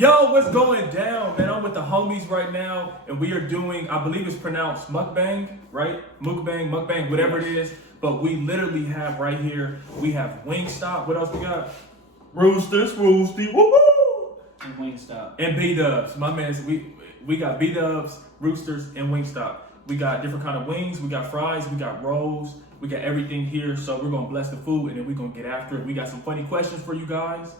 Yo, what's going down, man? I'm with the homies right now, and we are doing, I believe it's pronounced mukbang, right? Mukbang, whatever it is. But we literally have right here, we have Wingstop. What else we got? Roosters, Roosty, woo-hoo! And Wingstop. And B-Dubs. My man, we got B-Dubs, Roosters, and Wingstop. We got different kind of wings. We got fries. We got rolls. We got everything here. So we're going to bless the food, and then we're going to get after it. We got some funny questions for you guys.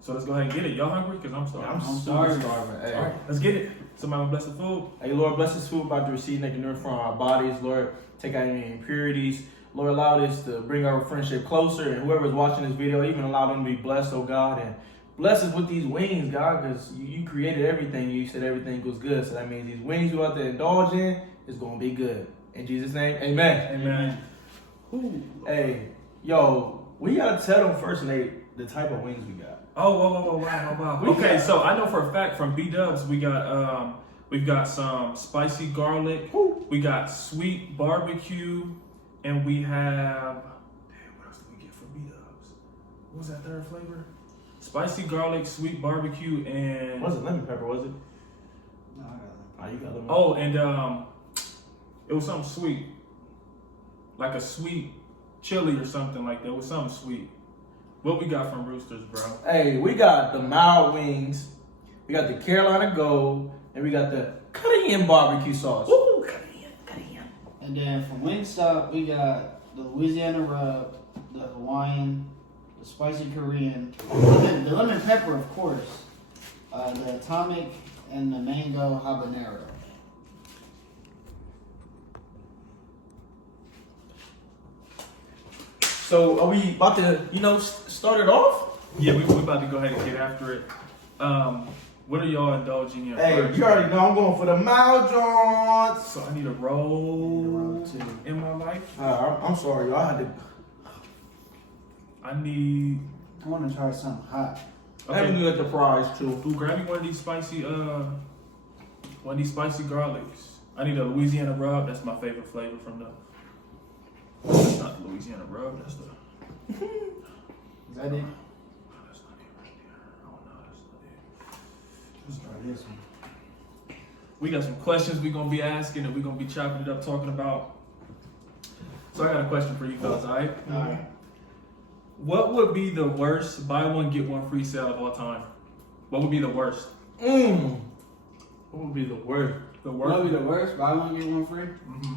So let's go ahead and get it. Y'all hungry? Because I'm sorry. I'm starving. Hey. All right, let's get it. Somebody want to bless the food? Hey, Lord, bless this food about to receive naked nerve from our bodies. Lord, take out any impurities. Lord, allow this to bring our friendship closer. And whoever's watching this video, even allow them to be blessed, oh God. And bless us with these wings, God, because you created everything. You said everything was good. So that means these wings you about to indulge in is going to be good. In Jesus' name, amen. Amen. Ooh. Hey, yo, we got to tell them first, Nate, the type of wings we got. Oh, wow. Okay, so I know for a fact from B-Dubs, we've got some spicy garlic, we got sweet barbecue, and we have, what else did we get from B-Dubs? What was that third flavor? Spicy garlic, sweet barbecue, and... Was it lemon pepper, was it? No, I got it. Oh, you got lemon pepper. Oh, and it was something sweet. Like a sweet chili or something like that. It was something sweet. What we got from Roosters, bro? Hey, we got the mild wings, we got the Carolina Gold, and we got the Korean barbecue sauce. Ooh, Korean. And then from Wingstop, we got the Louisiana Rub, the Hawaiian, the spicy Korean, the lemon pepper, of course, the atomic, and the mango habanero. So are we about to, start it off? Yeah, we about to go ahead and get after it. What are y'all indulging in? Hey, first? you already know I'm going for the mild joints. So I need a roll too. in my life. I'm sorry, y'all. I need. I want to try something hot. I haven't got the fries too. Ooh, grab me one of these spicy garlics. I need a Louisiana Rub. That's my favorite flavor from the. That's not the Louisiana Rub. That's the. Is that it? That's not it right there. Oh no, that's not it. Let's try this one. We got some questions we're gonna be asking and we're gonna be chopping it up, talking about. So I got a question for you fellas, alright? Alright. What would be the worst buy one get one free sale of all time? What would be the worst? What would be the worst? The What worst. would be the worst? Buy one, get one free? Mm-hmm.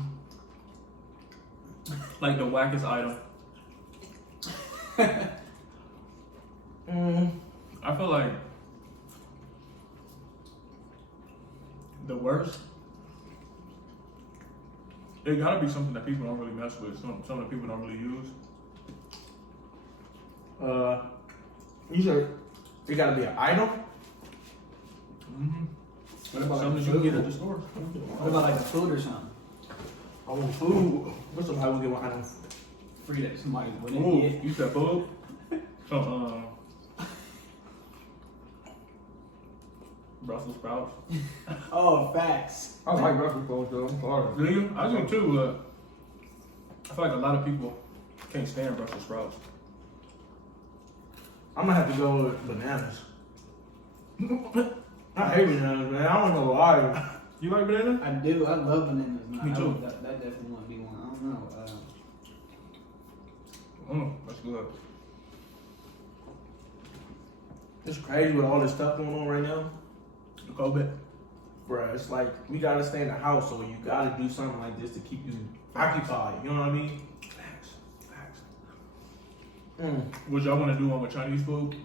Like the wackest item. I feel like the worst. It gotta be something that people don't really mess with. Some of the people don't really use. You said it gotta be an item? Mm-hmm. What about Something like that you can get food? at the store. What about like a food or something? Oh, food. What's the high we get one item? Free that somebody Ooh, wouldn't get. you said food? So, Brussels sprouts. Oh, facts. I like Brussels sprouts though. I'm sorry. Do you? I do too, but I feel like a lot of people can't stand Brussels sprouts. I'm gonna have to go with bananas. I hate bananas, man. I don't know why. You like banana? I do. I love bananas. No, Me too. That definitely wouldn't be one. I don't know. That's good. It's crazy with all this stuff going on right now. The COVID. Bruh, it's like we gotta stay in the house, so you gotta do something like this to keep you occupied. You know what I mean? Facts. Mm. Would y'all want to do one with Chinese food?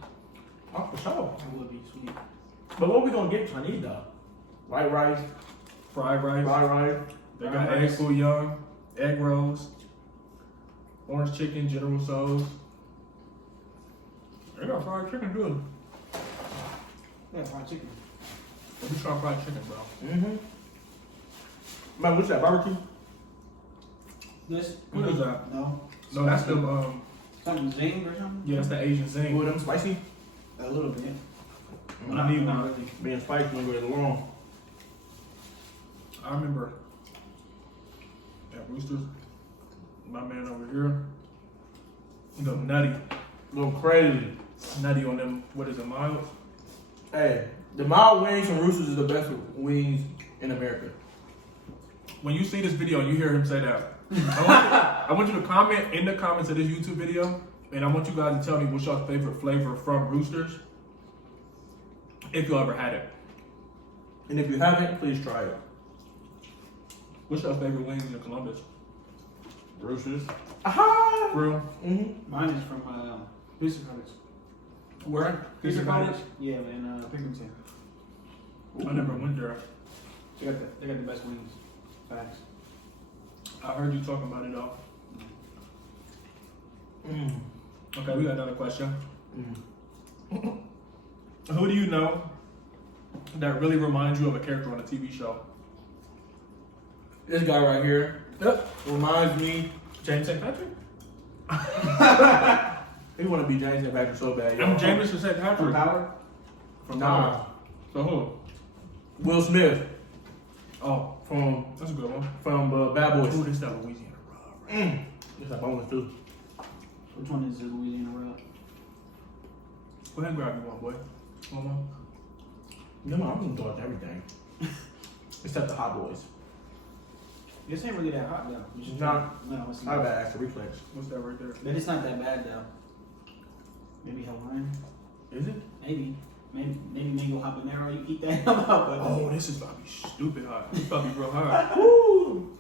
Oh, for sure. That would be sweet. But what we gonna get Chinese though? White rice, Fried rice. fried rice. They got Fried egg rice. foo young, egg rolls, orange chicken, General Tso's. They got fried chicken too. Yeah, fried chicken. Let me try fried chicken, bro. Mm-hmm. Man, what's that, barbecue? This? What is that? No. No, that's the Something Zing or something? yeah, that's the Asian Zing. Ooh, them spicy? A little bit. I need Not one. really. Being spicy when we're along. I remember at Roosters, my man over here, he go nutty Go crazy. nutty on them. What is it, miles? Hey, The mild wings from Roosters is the best wings in America. When you see this video and you hear him say that, I want you to comment in the comments of this YouTube video, and I want you guys to tell me what's your favorite flavor from Roosters, if you ever had it. And if you haven't, please try it. What's your favorite wings in Columbus? Roosters. Aha! Real? Mm-hmm. Mine is from Pizza Cottage. Where? Pizza Cottage? yeah, in Pickerington. I never went there. They got the best wings. Facts. I heard you talking about it though. Mm. Okay, we got another question. Mm. Who do you know that really reminds you of a character on a TV show? This guy right here. Yep. Reminds me. James St. Patrick? He want to be James St. Patrick so bad. I'm James St. From Patrick. Power? From Nah. Power. So who? Will Smith Oh, from that's a good one. Bad Boys. Who is that Louisiana Rub? Mm. It's a bonus too. Which one is the Louisiana Rub? Go ahead and grab me one, boy. One more. No, I'm gonna watch everything. Except the Hot Boys. This ain't really that hot though. You should Nah. try- No, it's My not. bad, extra reflex. What's that right there? But it's not that bad though. Maybe Hawaiian. Is it? Maybe mango habanero. You eat that up. Oh, this is about to be stupid hot. This about to be real hot. Woo!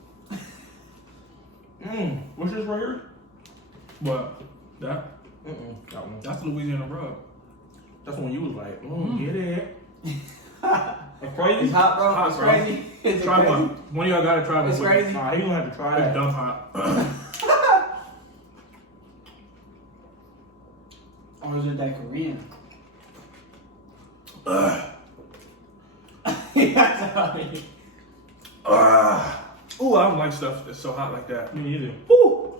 Mm. What's this right here? What? That? That one. That's the Louisiana Rub. That's when you was like, Mm. get it. It's crazy. It's hot, bro. Hot, It's bro. crazy. It's Try crazy. one. One of y'all gotta try this. It's with me. crazy. Nah, he gonna have to try It's that. dumb hot. Or is it that Korean? Ooh, I don't like stuff that's so hot like that. Me neither. Ooh.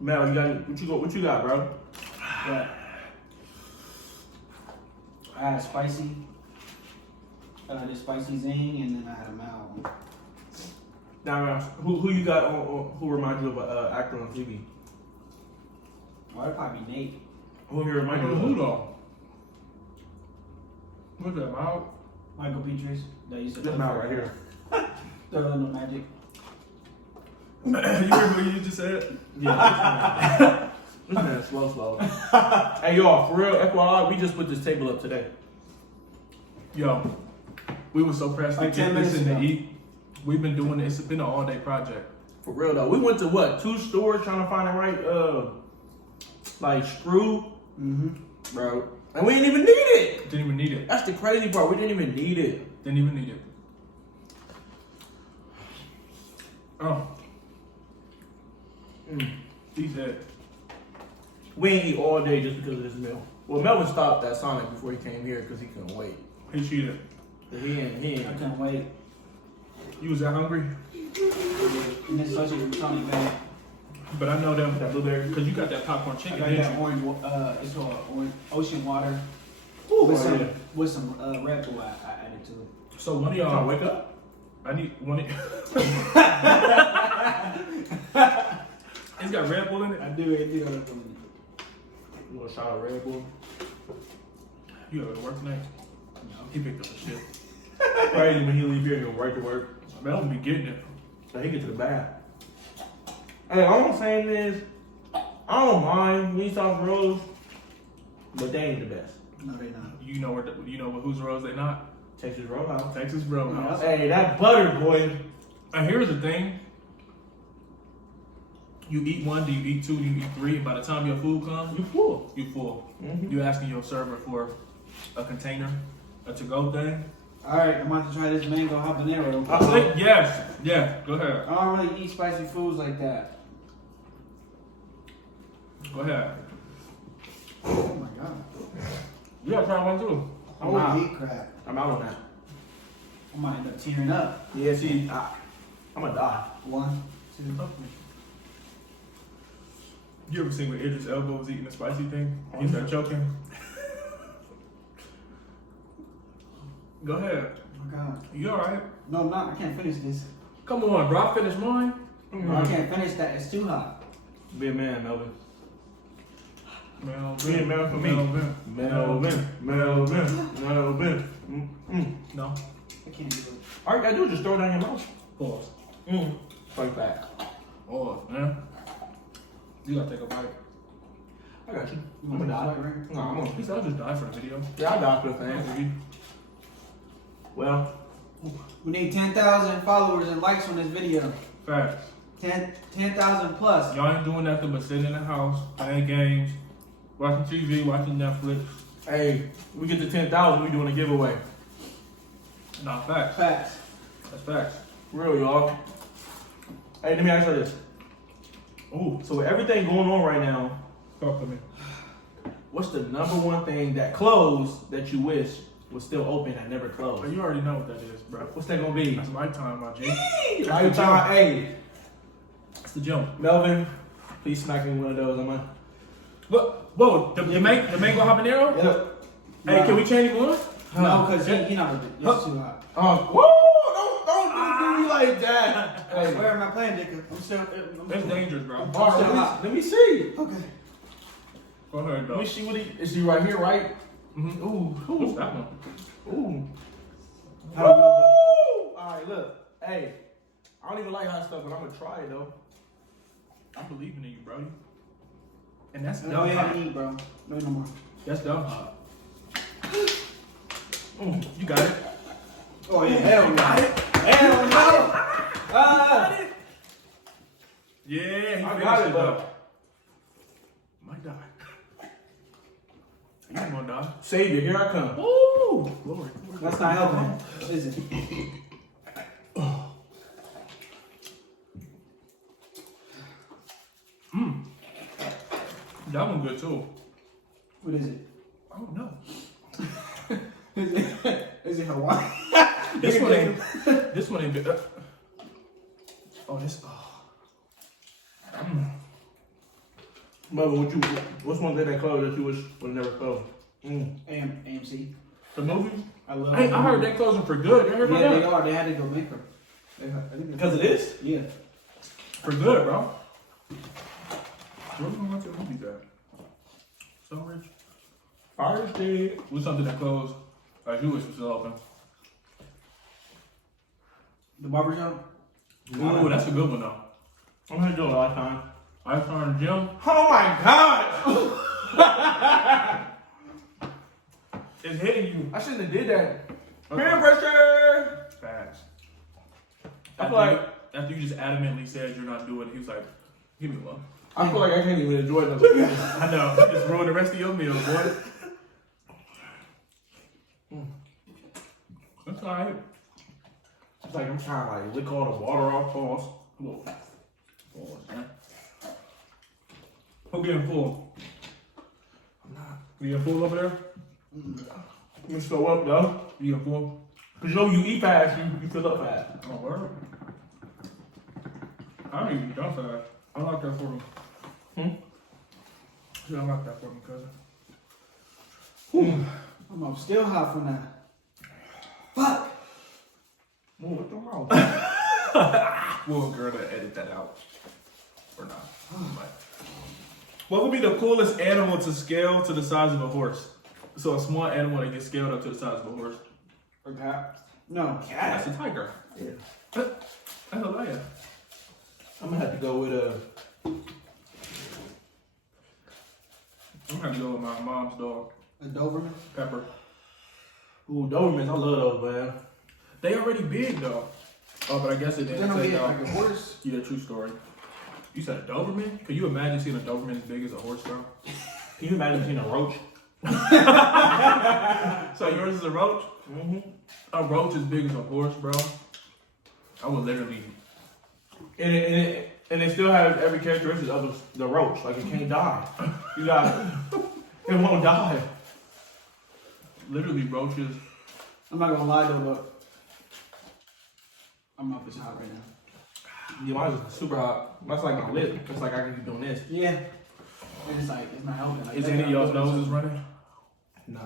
Mel, what you got, bro? Yeah. I had a spicy. The spicy Zing, and then I had a mild one. Now, who you got who reminds you of an actor on TV? Well, it'd probably be Nate. Who you remind you Who of? though? What's that, Mount? Michael Petras. That used to This play Mel for- right here. The Orlando Magic. You heard what you just said? Yeah. This man is slow. Hey, y'all, for real, FYI, we just put this table up today. Yo, we were so pressed Like to get 10 this in minutes to ago. eat. We've been doing it. It's been an all-day project. For real, though. We went to, what, 2 stores trying to find the right, like, screw, Mm-hmm. bro. And we didn't even need it. Didn't even need it. That's the crazy part. We didn't even need it. Didn't even need it. Oh. He said, We ain't eat all day just because of this meal. Well, Melvin stopped at Sonic before he came here because he couldn't wait. he cheated. He ain't. I couldn't wait. You was that hungry? And it's such a Tony bag. But I know them That blueberry. because you got that popcorn I chicken, got didn't that you? orange. It's called orange ocean water Ooh, with some yeah. Red Bull. I added to it. So one of Trying to y'all, wake up? I need one. It's got Red Bull in it. I do. You want a shot of Red Bull? You gotta go to work tonight. He picked up the shit. Crazy when he leave here and go right to work. Mel be getting it. So he get to the bath. Hey, all I'm saying is, I don't mind Wingstop rolls, but they ain't the best. No, they not. You know where? You know whose roads they not? Texas Roadhouse. Texas Roadhouse. Hey, that butter, boy. And here's the thing. You eat one, do you eat two, do you eat three, and by the time your food comes, You full. you full. Mm-hmm. You asking your server for a container, a to-go thing. All right, I'm about to try this mango habanero. I think yes, yeah. Go ahead. I don't really eat spicy foods like that. Go ahead. Oh my god. You gotta try one too. I would eat crap. I'm out on that. I might end up tearing up. Yeah, see, I'm gonna die. 1, 2. You ever seen when Idris Elba was eating a spicy thing? And he started choking. Go ahead. Oh my god. You alright? No, I'm not. I can't finish this. Come on, bro. I finished mine. Bro, I can't finish that. It's too hot. Be a man, Melvin. Melvin. Melvin for me. Melvin. No. I can't do it. All you gotta do is just throw it down your mouth. Pause. Like that. Oh, man. You gotta take a bite. I got you. You I'm want gonna to die. right? No, I'm gonna. At least I'll just die for the video. Yeah, I die for the thing. Well, We need 10,000 followers and likes on this video. Facts. 10,000 plus. Y'all ain't doing nothing but sitting in the house, playing games, watching TV, watching Netflix. hey, we get to 10,000, we doing a giveaway. Nah, facts. Facts. That's facts. Real, y'all. Hey, let me ask you this. Ooh, So with everything going on right now, talk to me. what's the number one thing that closed that you wish was still open and never But closed? you already know what that is, bro. What's that gonna be? That's Lifetime, my G. Lifetime. Hey, That's the jump. Melvin, please smack me one of those. I'm gonna. Whoa, the mango habanero? Yep. Hey, can we change one? No, because he not with it. It's too hot. Whoa! Don't do me like that. I Hey, swear I'm not playing, Dicker. I'm still. That's dangerous, bro. all right, let me see. Okay. Go ahead, Let though. me see what he is. He right here, right? Mm-hmm. Ooh, What's ooh, that one? ooh. I don't know, All right, look. Hey, I don't even like hot stuff, but I'm gonna try it though. I'm believing in you, bro. And that's but. dumb No, you hot. haven't eaten, bro. No more. That's dumb hot. You got it. Oh, yeah. Hell no. Hell no. Yeah, he I finished got it, it, but- though. Might die. You ain't gonna die. Savior, here I come. Ooh, Lord. That's not helping, is it? That one good too. What is it? I don't know. Is it Hawaii? This one ain't. This one ain't good. Oh, this. Oh. Mother, what's one thing that closed that you wish would never close? AMC. The movie? I love Hey, I heard they closing for good. You heard Yeah, about they that? are. They had to go bankrupt. Because of this? Yeah. For good, bro. Where we going to the movies at? So rich. Fire State. What's something that closed? Like you wish was still open. The barbershop? Ooh, that's a good one though. I'm gonna do a Lifetime. I found the gym. Oh my God! It's hitting you. I shouldn't have did that. Okay. Peer pressure. Fast. I feel like After you just adamantly said you're not doing it, he was like, give me one. I can't even enjoy it. I know. You just ruined the rest of your meal, boy. That's alright. It's like I'm trying to like lick all the water off. Pause. Whoa. Pause, man. Who getting full? I'm not. You getting full over there? You slow up though. You getting full? Cause you know you eat fast, you fill up fast. Oh, word. I don't even done fast. I like that for me. Yeah, I like that for me, cousin. I'm still hot from that. Fuck. Oh, what the hell? We'll girl to edit that out. Or not. What would be the coolest animal to scale to the size of a horse? So a small animal that gets scaled up to the size of a horse. Or cat? No. That's a tiger. Yeah. That's a lion. I'm gonna have to go with I'm gonna have to go with my mom's dog, A Doberman? Pepper. ooh, Dobermans. I love those, man. They already big though. Oh, but I guess it Then didn't I'll say get though. like a horse. Yeah, true story. You said a Doberman? Could you imagine seeing a Doberman as big as a horse, bro? Can you imagine seeing a roach? So yours is a roach? Mm-hmm. A roach as big as a horse, bro. I would literally. And it still has every characteristic of the roach. Like it can't die. You got it. It won't die. Literally roaches. I'm not gonna lie though, but I'm up as hot right now. Yeah, mine is super hot. That's like my lip. It's like I can keep doing this. Yeah. And it's like, it's not helping. Like, Is any of y'all's noses running? Nah.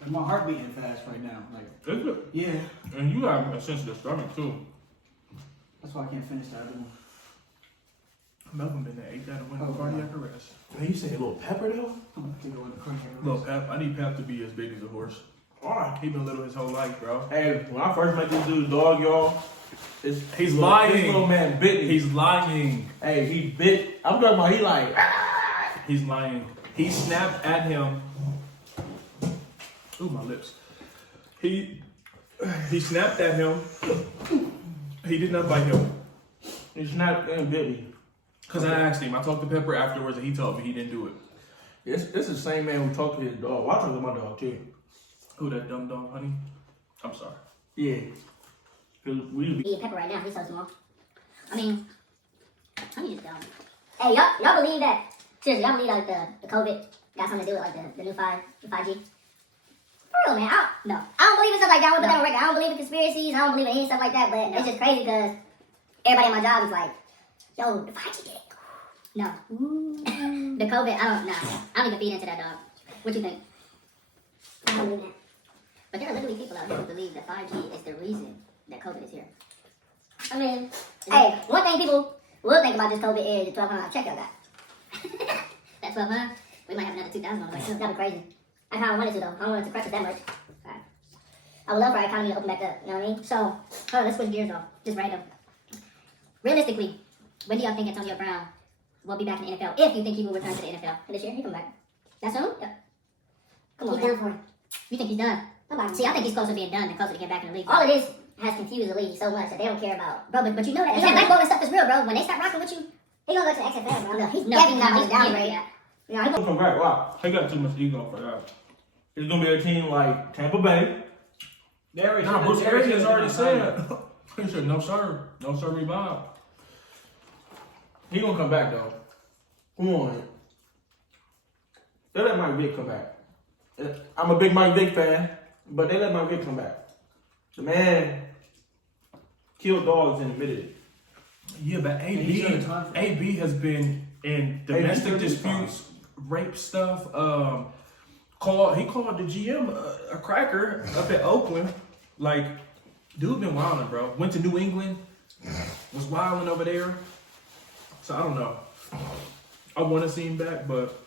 Like, my heart beating fast right now. Like, Is it? yeah. And you have a sensitive stomach too. That's why I can't finish that other one. Melvin been there, ate that and went to Oh, cardiac arrest. Man, you say a little pepper though? I'm gonna go in the country. Little Pep, I need Pep to be as big as a horse. Alright. He been little his whole life, bro. Hey, when I first met this dude's dog, y'all, He's lying. This little man bit me. He's lying. Hey, he bit. I'm talking about he like. He's lying. He snapped at him. Ooh, my lips. He snapped at him. He did not bite him. He snapped and bit me. Because I asked him. I talked to Pepper afterwards and he told me he didn't do it. This is the same man who talked to his dog. Well, I talked to my dog too. Who, that dumb dog, honey? I'm sorry. Yeah. Cause we be. Eating pepper right now, he's so small. I mean, honey just dumb. Hey, y'all believe that? Seriously, y'all believe like the COVID got something to do with like the new 5G? For real, man. I don't believe in stuff like that. I want to put that on record. I don't believe in conspiracies. I don't believe in any stuff like that. But it's just crazy because everybody at my job is like, yo, the 5G did it. No. The COVID, I don't even feed into that, dog. What you think? I don't believe that. But there are literally people out here who believe that 5G is the reason that COVID is here. I mean, hey, one thing people will think about this COVID is the $1,200 check y'all got. That $1,200, we might have another $2,000 on the way. That'd be crazy. I kind of wanted to though. I don't want it to press us that much. Right. I would love for our economy to open back up. You know what I mean? So, hold on, let's switch gears though. Just random. Realistically, when do y'all think Antonio Brown will be back in the NFL? If you think he will return to the NFL this year, he come back. That's soon? Yeah. Come on, he's done for it. You think he's done? See, I think he's close to being done and closer to get back in the league. All it is has confused the league so much that they don't care about. Bro, but you know that. You know, blackballing stuff is real, bro. When they start rocking with you, he gonna go to the XFL, bro. No, he's definitely not going to downgrade. Yeah, He'll come back. Wow. He got too much ego for that. It's gonna be a team like Tampa Bay. Nah, Bruce Arians has already said. He said, no sir. No sir, Bob. He gonna come back though. Come on. They let Mike Vick come back. I'm a big Mike Vick fan, but they let Mike Vick come back. The man killed dogs and admitted it. Yeah, but AB has been in domestic disputes, rape stuff. He called the GM a cracker up at Oakland. Like, dude been wilding, bro. Went to New England, was wilding over there. So I don't know. I want to see him back, but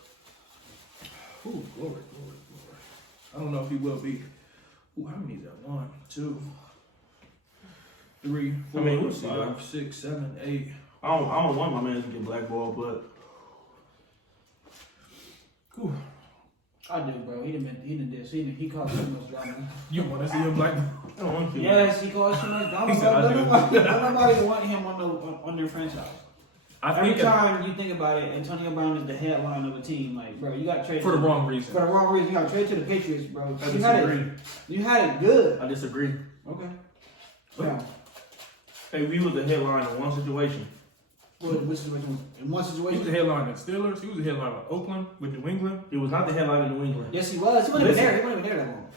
ooh, glory. I don't know if he will be. Ooh, how many is that? 1, 2, 3, 4, we'll see, 5, 6, 7, 8. I don't want my man to get blackballed, but Ooh. I do, bro. He caused too much drama. You want to see him black? I don't want to. Yes, he caused too much drama. He said, I do. Nobody want him on their franchise. Every time you think about it, Antonio Brown is the headline of a team. Like, bro, you got traded for the wrong reason. For the wrong reason, you got traded to the Patriots, bro. I disagree. You had it good. I disagree. Okay. Yeah. Hey, we was the headline in one situation. Which situation? In one He was situation. the headline at Steelers. He was the headline at Oakland with New England. He was not the headline in New England. Yes, he was. He wasn't even there. He wasn't even there that long.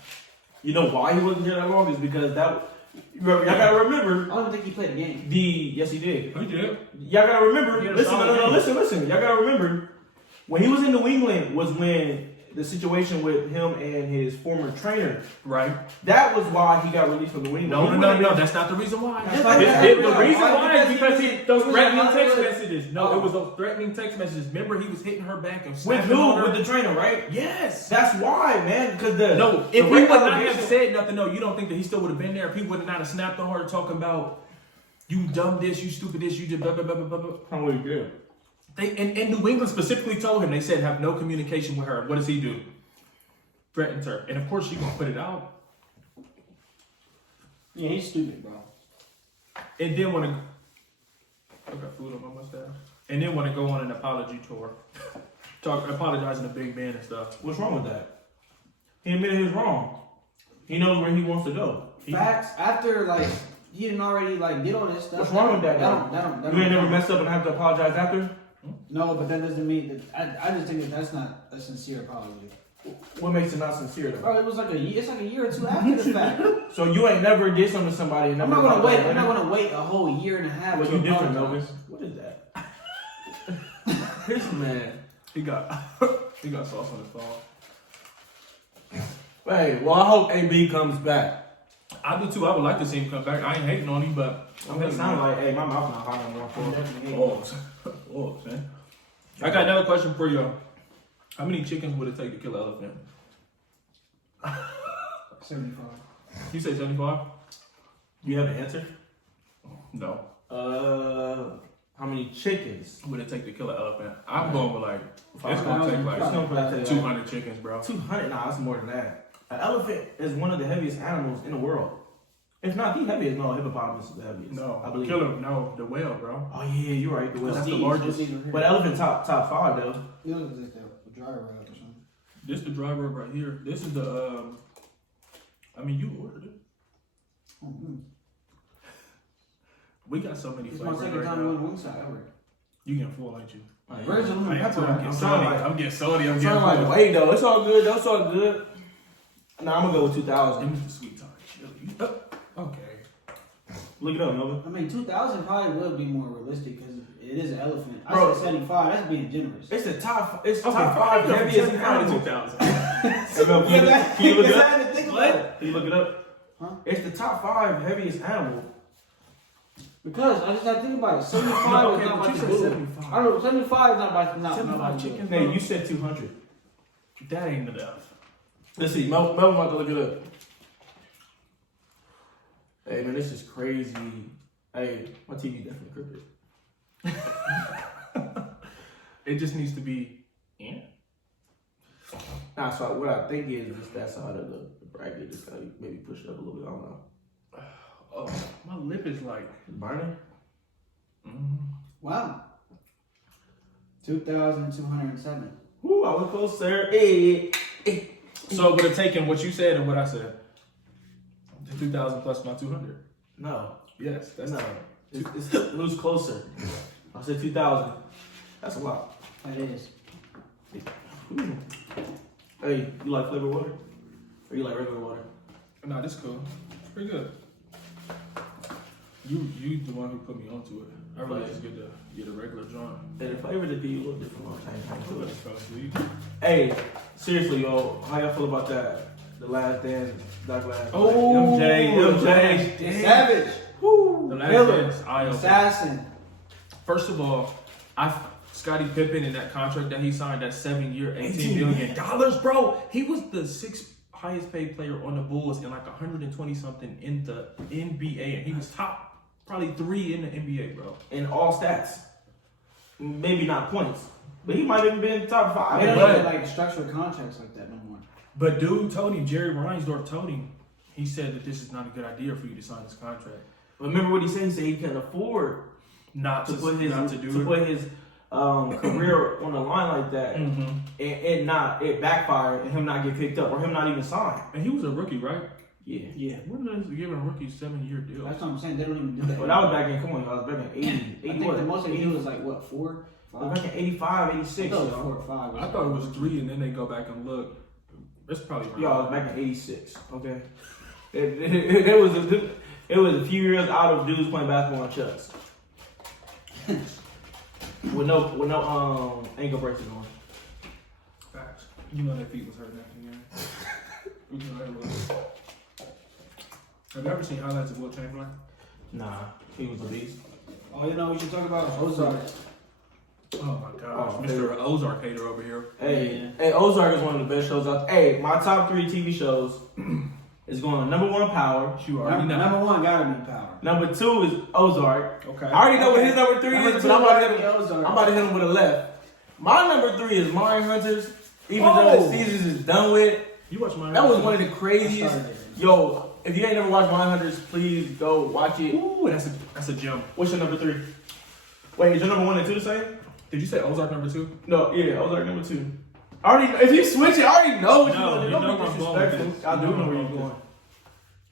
You know why he wasn't here that long? Is because y'all gotta remember. I don't think he played a game. Yes, he did. He did. Y'all gotta remember. He had a Listen, solid game. listen. Y'all gotta remember when he was in New England was when the situation with him and his former trainer. Right. That was why he got released from New England. No. That's not the reason why. That's The reason why is because those was threatening not text good. messages. No, it was those threatening text messages. Remember, he was hitting her back and With slapping who? on her. With the trainer, right? Yes. That's why, man. Because No, if he would not have said nothing, no, you don't think that he still would have been there if he would have not have snapped on her talking about you dumb this, you stupid this, you did blah blah blah blah blah. How would he do? They and New England specifically told him, they said have no communication with her. What does he do? Threatens her, and of course she gonna put it out. Yeah, he's stupid, bro. And then want to, I got food on my mustache. And then want to go on an apology tour, apologizing to Big Ben and stuff. What's wrong with that? He admitted he was wrong. He knows where he wants to go. Facts. After he didn't already did all this stuff. What's wrong with that? That You ain't never messed up and have to apologize after? No, but that doesn't mean that. I just think that's not a sincere apology. What makes it not sincere though? Bro, it was it's like a year or two after the fact. So you ain't never did something to somebody and I'm never not gonna wait. apologized I'm not later? gonna wait a whole year and a half. Well, to you different, apologize. Melvin. What is that? This man. He got sauce on his phone. Hey, well, I hope AB comes back. I do too. I would like to see him come back. I ain't hating on him, but I'm gonna sound like, hey, my mouth not hot no more. Pause. Oh, man. I got another question for you. How many chickens would it take to kill an elephant? 75. You say 75? You have an answer? No. How many chickens? Would it take to kill an elephant? I'm going with like, it's gonna take It's like gonna put that to 200 chickens, bro. 200? Nah, it's more than that. An elephant is one of the heaviest animals in the world. If not the heaviest, no, hippopotamus is the heaviest. No, I believe. killer. No, the whale, bro. Oh yeah, you're right. The whale. That's the These, largest. these over here. But elephant top 5 though. These look like the dry rub or something. This the dry rub right here. This is the. I mean, you ordered it. Mm-hmm. We got so many It's my flavors second right time now. going Wingstop ever. You getting full, ain't you? Where's the lemon I ain't pepper? I'm getting I'm salty. trying to- I'm getting salty. I'm I'm getting trying full. like, wait though, it's all good. That's all good. Nah, I'm gonna go with 2,000. Give me some sweet time. Chili. Okay. Look it up, Nova. I mean, 2,000 probably would be more realistic because it is an elephant. I Bro. said 75. That's being generous. It's the top. It's Okay, top 5 heaviest animals. 2,000. Hey, Mel, can you look it I up? had to think about it. Can you look it up? Huh? It's the top 5 heaviest animal. Because I just got to think about it. 75 No, is okay, not but about you to said do. 75. I don't know. 75 is not about to not 75 about to do. chicken. Hey, you said 200. That ain't enough. Let's see. Mel about to look it up. Hey man, this is crazy. Hey, my TV definitely crooked. It just needs to be. Yeah. Nah, so what I think is just that side of the bracket just gotta maybe push it up a little bit. I don't know. Oh, my lip is like. It's burning. Wow. 2,207. Woo, I was closer. Hey. So would have taken what you said and what I said. The 2,000 plus my 200. No, Yes, that's no. It's lose closer. I said 2,000. That's a lot. That is. Ooh. Hey, you like flavored water? Or you like regular water? Nah, this cool. It's pretty good. You the one who put me onto it. I really just get a regular joint. Hey, the flavor would be a little different on time to it. It's kind of sweet. Hey, seriously, yo, how y'all feel about that? The Last Dance, Doc Last. Oh, MJ. Savage. Woo. The last Miller. dance, eye-opener. Assassin. First of all, Scottie Pippen in that contract that he signed, that 7-year, $18 million, bro. He was the 6th highest paid player on the Bulls and like 120 something in the NBA, and he was top probably 3 in the NBA, bro. In all stats. Maybe not points, but he might have been top 5. They don't but- even like structured contracts like that no more. But dude told him, Jerry Reinsdorf told him, he said that this is not a good idea for you to sign this contract. Remember what he said? He said he couldn't afford Not to to put his do it. career on the line like that, Mm-hmm. and it backfired and him not get picked up or him not even sign. And he was a rookie, right? Yeah. Yeah. When is giving a rookie 7-year deal? That's what I'm saying. They don't even do that. But that was back in, come on, I was back in 80. I think the most they do is like what, 4, I was 5? back in 85, I 86. thought it was Yo. 4 or 5. I thought it was 3, and then they go back and look. It's probably right. Yo, I was back in 86. Okay. It was a few years out of dudes playing basketball on Chucks. with no ankle braces on. Facts. You know their feet was hurting after the game. You know that was. Have you ever seen highlights of Will Chamberlain? Nah, he was a beast. Oh, you know we should talk about Ozark. Oh my gosh, Oh, Mr. Ozark hater over here. Hey, Ozark is one of the best shows out there. Hey, my top 3 TV shows is going number 1, Power. You already know. Number 1 gotta be Power. Number 2 is Ozark. Okay. I already know what his number 3 Number is, 2 but I'm about to gotta hit be him. Ozark. I'm about to hit him with a left. My number 3 is Mindhunters. Even Oh. though the season is done with, You watch my. that was one of the I craziest. started it. Yo, if you ain't never watched Mindhunters, please go watch it. Ooh, that's a gem. What's your number 3? Wait, is your number 1 and 2 the same? Did you say Ozark number 2? No, yeah, Ozark number 2. I already know. If you switch it, I already know what No, you're you doing. know Don't where be I'm going with disrespectful. this. I do You know know where where you're I'm going.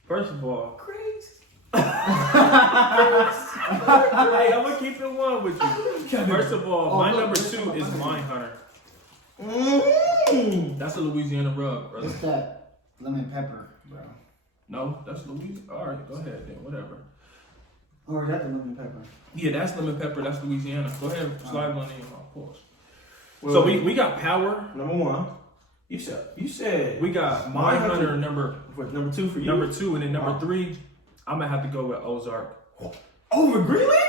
First of all, Crazy. hey, I'm gonna keep it 1 with you. First of all, my look, number this 2 is is my Mindhunter. Mm. That's a Louisiana Rub, brother. It's that lemon pepper, bro. No, that's Louisiana. All right, go ahead then. Whatever. Or is that the lemon pepper? Yeah, that's lemon pepper. That's Louisiana. Go ahead, slide one in. Of course. Well, So we got Power. number 1. You said We got Mindhunter number 2 for you. number 2, and then number 3. I'm gonna have to go with Ozark. Over Greenleaf?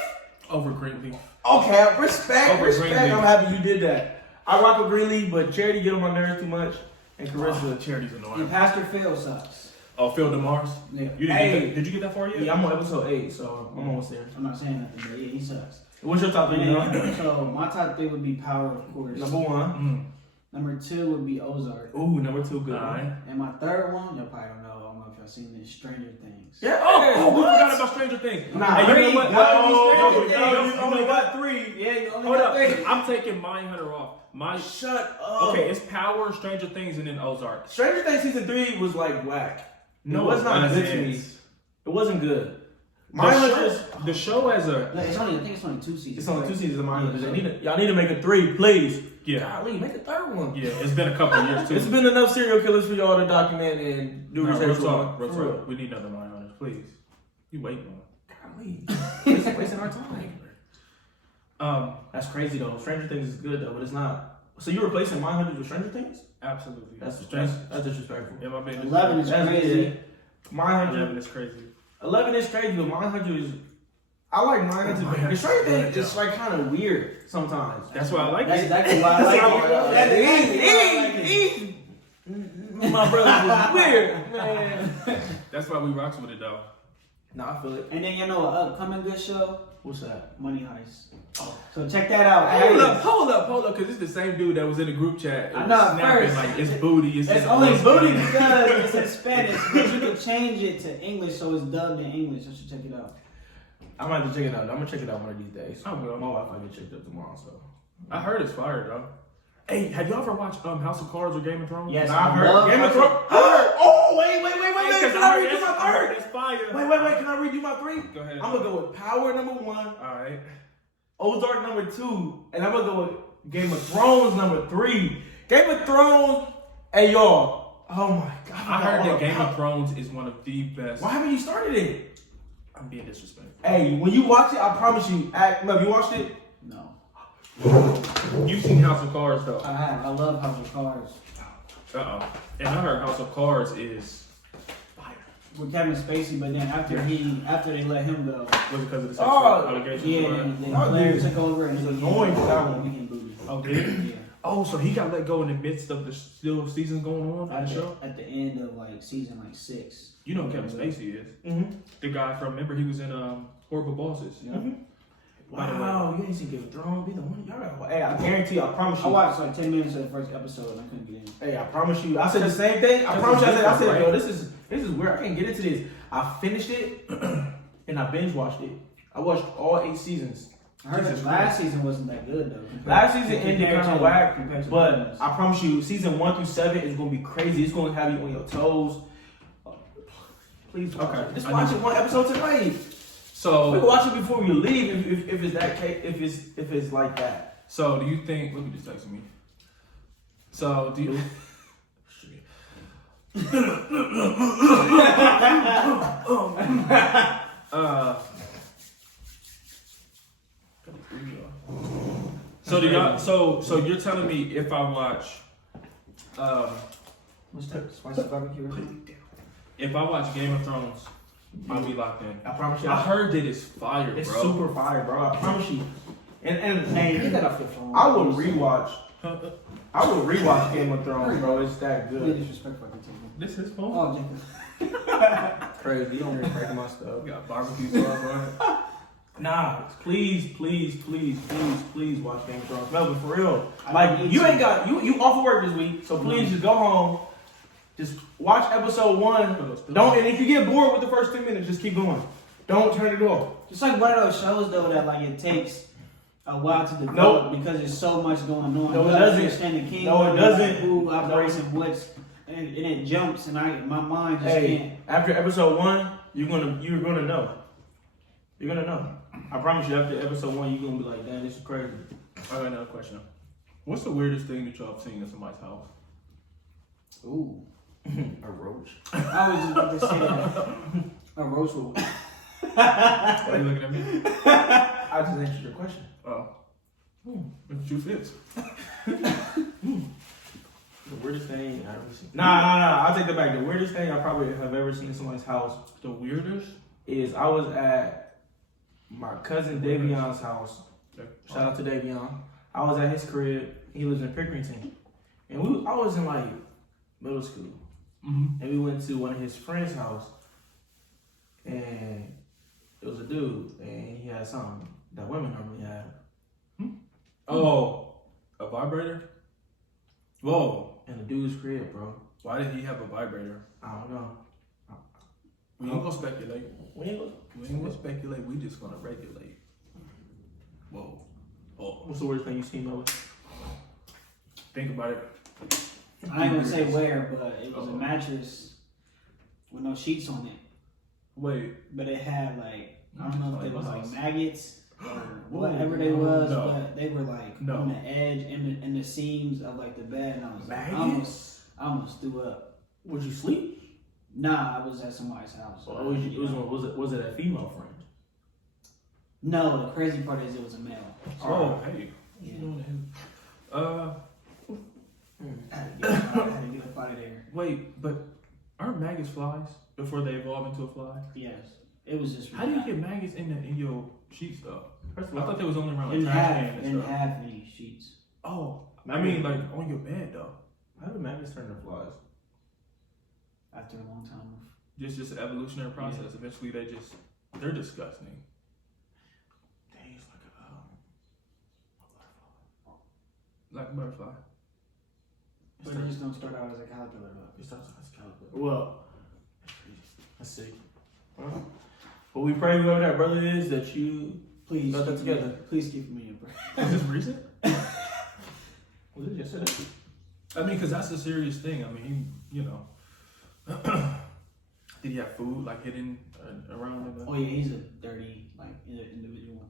Over Greenleaf. Okay, respect. Over Respect. Greenleaf. I'm happy you did that. I rock with Greenleaf, but Charity get on my nerves too much. And Carissa. Charity's And annoying. Pastor Phil sucks. Oh, Phil DeMars. Yeah. You didn't Hey. get that? Did you get that far yet? Yeah, I'm on episode 8, so I'm almost there. I'm not saying nothing, but yeah, he sucks. What's your top 3? So my top 3 would be Power, of course. Number 1. Mm. Number 2 would be Ozark. Ooh, number 2, good. Alright. And my third one, y'all probably don't know. I don't know if y'all seen this, Stranger Things. Yeah. Oh, we what? forgot about Stranger Things. Nah, Hey, you three. know what? You only got 3. Yeah, you only Hold got up. 3. I'm taking Mindhunter off. Shut up. Okay, it's Power, Stranger Things, and then Ozark. Stranger Things season 3 was like whack. No, it was not it good to me. wasn't. It wasn't good. The Mindhunters. show, the show as a No, it's only, I think it's only 2 seasons. It's only 2 seasons of Mindhunters. Yeah. Y'all need to make a 3, please. yeah, Golly, make a 3rd one. yeah. It's been a couple of years too. It's been enough serial killers for y'all to document and do No, research real on. talk, real For real. talk. We need another Mindhunters, please. You waiting on? Golly, wasting our time. That's crazy though. Stranger Things is good though, but it's not. So you replacing Mindhunters with Stranger Things? Absolutely. That's Stranger. that's disrespectful. Yeah, my baby. 11 is That's crazy. it. Mindhunters. 11 is crazy. 11 is crazy, but Mindhunters. I like Mindhunters. Mindhunters The Stranger is Things good, is like kind of weird sometimes. That's why I like That's it. exactly why I like it. Easy. My brother was weird, man. That's why we rocks with it though. Nah, I feel it. And then you know an upcoming good show? What's that? Money Heist. So check that out. Hold up, because it's the same dude that was in the group chat. I know, at snapping first. like it's booty. It's just only all booty Spanish. because it's in Spanish, but you can change it to English so it's dubbed in English. You should check it out. I'm gonna have to check it out. I'm gonna check it out one of these days. I will. My wife might get checked up tomorrow, so. I heard it's fire though. Hey, have y'all ever watched House of Cards or Game of Thrones? Yes, Nah, I I heard love Game of House Thrones. Oh, wait. Can I redo my I heard third? it's fire. Wait. Can I redo my 3? Go ahead. I'm gonna go with Power number 1, Alright. Ozark number 2, and I'm gonna go with Game of Thrones number 3. Game of Thrones. Hey y'all. Oh my god. I heard that Game of Thrones is one of the best. Why haven't you started it? I'm being disrespectful. Hey, when you watch it, I promise you. Love, you watched it? No. You've seen House of Cards though. I have. I love House of Cards. And I heard House of Cards is fire. With Kevin Spacey, but then after they let him go, Was it because of the sexual Oh, allegations? yeah, or whatever? then Oh, Blair dude. took over and It's then annoying for that one. became booty. Oh, did it? Yeah. Oh, so he got let go in the midst of the still seasons going on on the show? At the end of like season 6. You know who Kevin Spacey is. Mm-hmm. The guy from, remember he was in Horrible Bosses. Yeah. By the way. Wow, you ain't seen Game of Thrones. Be the one. Y'all gotta. Hey, I guarantee you. I promise you. I watched like 10 minutes of the first episode and I couldn't get in. Hey, I promise you. I said the same thing. I promise you. I said, yo, this is weird. I can't get into this. I finished it and I binge watched it. I watched all 8 seasons. I heard that last season wasn't that good though. Last season ended kind of whack, compared to but the others. I promise you, season 1 through 7 is gonna be crazy. It's gonna have you on your toes. Please, watch it. Just watch it one episode tonight. We can So, watch it before we leave if it's that case, if it's like that. so do you think, let me just text me. So, do you, so do y'all, so you're telling me if I watch, What's that? Spicy barbecue? if I watch Game of Thrones, I'll be locked in. I promise you. I heard that it's fire, It's bro. super fire, bro. I promise you. And Get that off your phone. I will rewatch. Game of Thrones, bro. It's that Really good. disrespectful. I can take it. This is phone. Oh, Jacob. Crazy. You don't hear breaking my stuff. We got barbecue sauce on it. Nah, please watch Game of Thrones. Melvin, for real. I Like need you to. ain't got you off of work this week, so please just go home. Just watch episode 1. Don't, and if you get bored with the first 10 minutes, just keep going. Don't turn it off. It's like one of those shows though that like it takes a while to develop because there's so much going on. No, You it gotta doesn't. understand the kingdom, No, it doesn't. Who operates and what's, and it jumps, and my mind just Hey, can't. after episode 1, you're gonna know. You're gonna know. I promise you. After episode 1, you're gonna be like, "Damn, this is crazy." I got another question. What's the weirdest thing that y'all have seen in somebody's house? Ooh, A roach. I was just about to say that. A roast will. Why are you looking at me? I just answered your question. Oh. What you fits? The weirdest thing I've ever seen. Nah. I'll take that back. The weirdest thing I probably have ever seen in somebody's house The weirdest? is I was at my cousin Davion's house. Shout out to Davion. I was at his crib. He lives in Pickerington, and I was in like middle school, and we went to one of his friends' house, and it was a dude, and he had something that women normally have. Oh, a vibrator? Whoa. In the dude's crib, bro. Why did he have a vibrator? I don't know. We ain't gonna speculate. We ain't gonna speculate. We just gonna regulate. Whoa. Oh. What's the worst thing you seen, Noah? Think about it. I ain't gonna say where, but it was a mattress with no sheets on it. Wait. But it had like, I don't know if they was like Nice. maggots or whatever they was, No. but they were like on the edge in the seams of like the bed, and I was like, I almost threw up. Would you sleep? Nah, I was at somebody's house. Or was it a female friend? No, the crazy part is it was a male. Oh, hey. Yeah. I had to get up out of there. Wait, but aren't maggots flies before they evolve into a fly? Yes, it was just. How do you get maggots in your sheets though? First of all, I thought they was only around like Didn't trash have can and didn't stuff. have any sheets. Oh, I mean like on your bed though. How do maggots turn to flies? After a long time Just an evolutionary process. Eventually they're disgusting. Dang, it's Like a butterfly. but they just don't start out as a caterpillar though. It starts as a caterpillar. Well, that's sick. Well, we pray whoever that brother is that you Please got that keep me- together. Please keep me in prayer. Is this recent? Was it yesterday? I mean, because that's a serious thing. I mean, he, you know. Did he have food like hidden around in the... Oh yeah, he's a dirty like individual.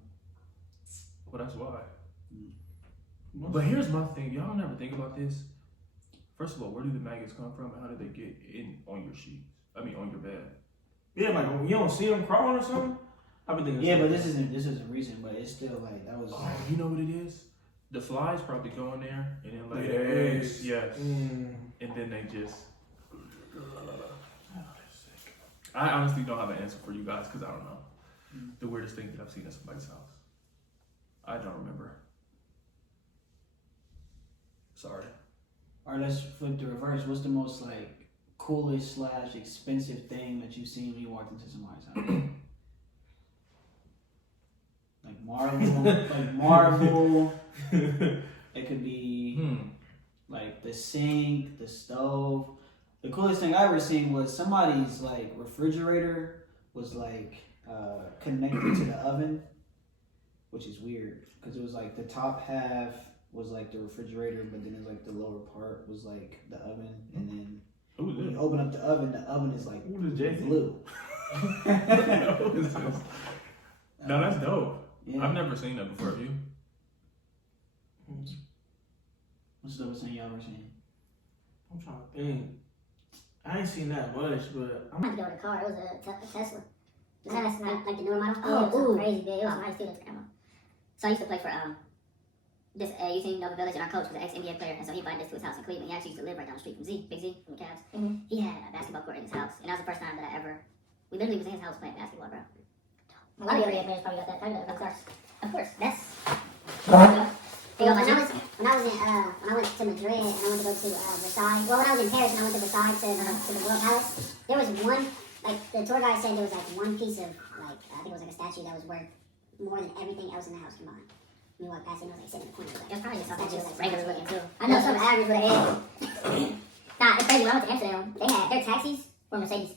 Well, that's why. But here's my thing. Y'all never think about this. First of all, where do the maggots come from and how did they get in on your sheets? I mean, on your bed. Yeah, like when you don't see them crawling or something. I've been thinking. Yeah, but this isn't recent, but it's still like that was. Oh, you know what it is? The flies probably go in there and then like Lay eggs. Yes. And then they just... I honestly don't have an answer for you guys because I don't know. The weirdest thing that I've seen at somebody's house. I don't remember. Sorry. Alright, let's flip the reverse. What's the most like coolest / expensive thing that you've seen when you walked into somebody's house? Like Marvel. It could be like the sink, the stove. The coolest thing I ever seen was somebody's like refrigerator was like connected to the oven, which is weird because it was like the top half was like the refrigerator, but then it's like the lower part was like the oven, and then when you open up the oven is like blue. No, that's dope. Yeah. I've never seen that before. Have you? What's the dopest thing y'all ever seen? I'm trying to think. I ain't seen that much, but I had to go with a car. It was a Tesla. That's like the newer model. Oh, it was crazy big. It was nice too. So I used to play for this. You seen Nova Village, and our coach was an ex-NBA player, and so he invited us to his house in Cleveland. He actually used to live right down the street from Big Z from the Cavs. He had a basketball court in his house, and that was the first time that we literally was in his house playing basketball, bro. A lot of NBA players probably got that title. Of course. That's. When I went to Madrid and I went to go to Versailles. Well, when I was in Paris and I went to Versailles to the Royal Palace, there was one, like the tour guide said there was like one piece of like I think it was like a statue that was worth more than everything else in the house combined. We walked past it and it was like sitting in the corner. It was probably just something just regular looking too. I know some average with a head. Nah, it's crazy. When I went to Amsterdam, they had their taxis were Mercedes.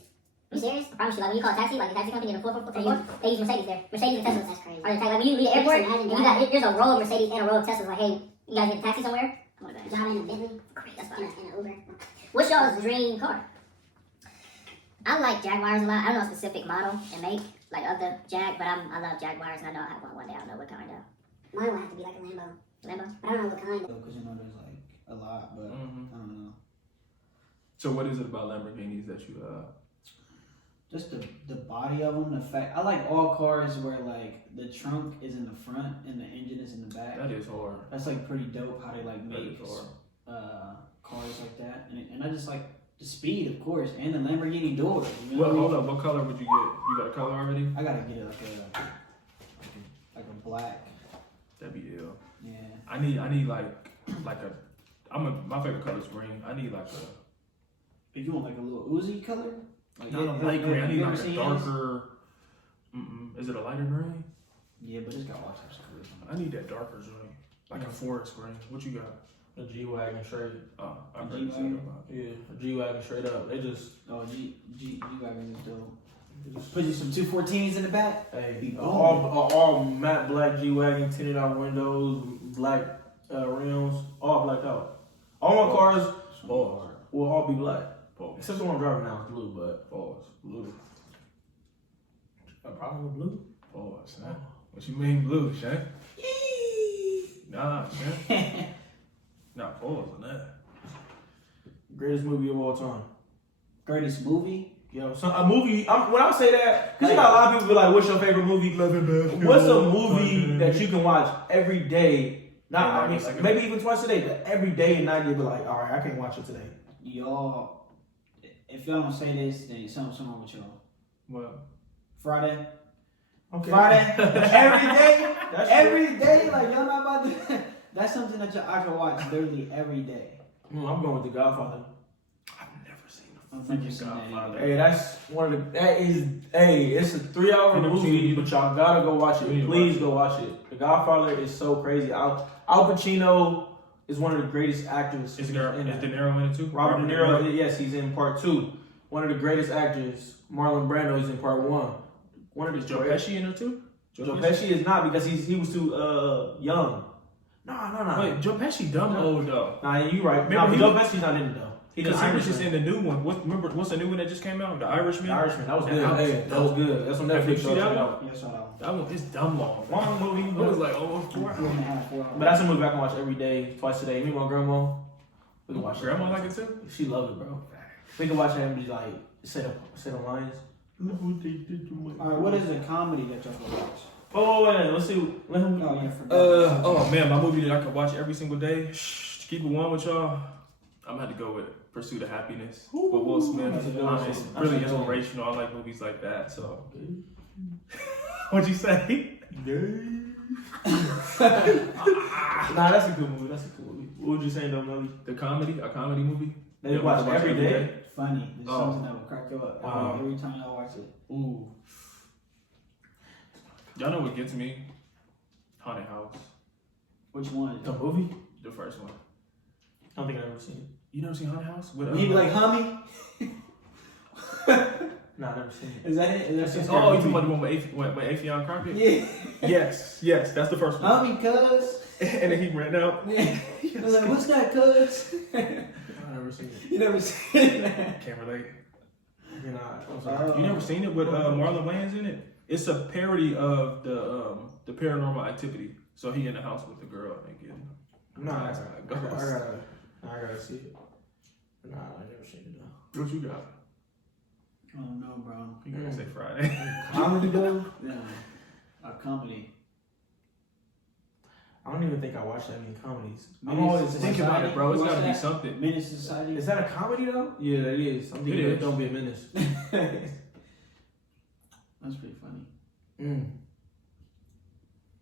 Are you serious? I promise you, like when you call a taxi, like a taxi company in the 444, they use Mercedes there. Mercedes and Teslas. That's crazy. Are they like when you leave the airport and there's a row of Mercedes and a row of Teslas. Like, hey, you guys get a taxi somewhere? I'm gonna drive in a Bentley. That's fine. In an Uber. What's y'all's dream car? I like Jaguars a lot. I don't know a specific model and make like of the Jag, but I love Jaguars and I know I have one day. I don't know what kind though. Mine would have to be like a Lambo. Lambo? I don't know what kind. Because you know there's like a lot, but I don't know. So what is it about Lamborghinis that you Just the body of them, the fact. I like all cars where like the trunk is in the front and the engine is in the back. That is hard. That's like pretty dope how they like make hard. cars like that, and I just like the speed, of course, and the Lamborghini doors. You know Well, what I mean? hold up. What color would you get? You got a color already? I gotta get it like black. That'd be ill. Yeah. I need like a. My favorite color is green. I need like a. But you want like a little Uzi color? Like Not a light green. I need you ever like a seen darker. Is it a lighter green? Yeah, but it's got all types of colors. I need that darker green, like a forest green. What you got? A G-Wagon straight. I A heard you say G-Wagon? about. Yeah, a G-Wagon straight up. They just, Oh, G Wagon is dope. Put you some 214s in the back. hey, all matte black G-Wagon, tinted out windows, black rims, all blacked out. All my cars Pause. will all be black. Pause. Except the one I'm driving now is blue, but Pause. Blue. a problem with blue? Pause. Huh? What you mean blue, Shane? Nah, Shane. Nah, pause on that. Greatest movie of all time. Greatest movie? Yo, so a movie. When I say that, because you got a lot of people be like, "What's your favorite movie?" What's a movie that you can watch every day? Not, I mean, maybe even twice a day, but every day and night you'll be like, "All right, I can't watch it today." Y'all, if y'all don't say this, then something wrong with y'all. Well, Friday. Okay. Friday. Every day. That's Every day. Like y'all not about to. That's something that I can watch literally every day. I'm going with The Godfather. I've never seen I've a never freaking seen that Godfather. Hey, that's one of the. That is. Hey, it's a 3-hour You never seen movie, it? but y'all gotta go watch You it. need to Please watch go watch it. The Godfather is so crazy. Al Pacino is one of the greatest actors. Is De in that. Niro in it too? Robert De Niro, yes, he's in part 2. One of the greatest actors. Marlon Brando is in part 1. One of the Is Joe greatest. Pesci in it too? Joe Pesci is not because he was too young. No. Wait, Joe Pesci dumb old though. Nah, you right. Remember Joe Pesci's not in it though. Because he was just in the new one. What's the new one that just came out? The Irishman? The Irishman. That was That good. was Hey, that was good. That's on Have you Netflix. seen that one? Yeah, I saw that one. That one is dumb long. Long movie. It was like almost 4 hours. 4.5, 4 hours. But that's a movie I can watch every day, twice a day. Me and my grandma, we can watch it. Grandma like it too? She loves it, bro. We can watch it and be like, say the lines. Alright, what is a comedy that y'all can watch? Oh, wait, let's see. Let him. Oh, yeah, forgot. Oh man, my movie that I could watch every single day. To keep it one with y'all, I'm gonna have to go with Pursuit of Happiness with Will Smith. That's a good one. It's That's really a good one. inspirational. I like movies like that. So, what'd you say? Nah, that's a good movie. That's a good movie. What would you say, though, Melly? A comedy movie. They watch it every day. Funny. There's Oh. something that will crack you up every time y'all watch it. Ooh. Y'all know what gets me? Haunted House, Which one? The movie? the first one. I don't think I've ever seen it. You never seen Haunted House? With, He be like, Hummy? Nah, I've never seen it. Is that it? Is that That's just Oh, you talking about the one with Affion Crockett? Yeah. Yes, that's the first one. Hummy, cuz. And then he ran out. He was like, what's that, cuz? I've never seen it. You never seen that? Can't relate. You're not. I'm sorry. You never seen it with Marlon Wayans in it? It's a parody of the Paranormal Activity. So he in the house with the girl and getting. Nah, That's I how it goes. gotta see it. Nah, I never seen it though. What you got? Oh, no, bro. You gotta say Friday. Comedy, though? Yeah. A comedy. I don't even think I watch that many comedies. I'm Menace always to Think about it, bro. It's Watch gotta be that? something. Menace to Society? Is that a comedy though? Yeah, that is. I'm thinking It is. Don't Be a Menace. That's pretty funny.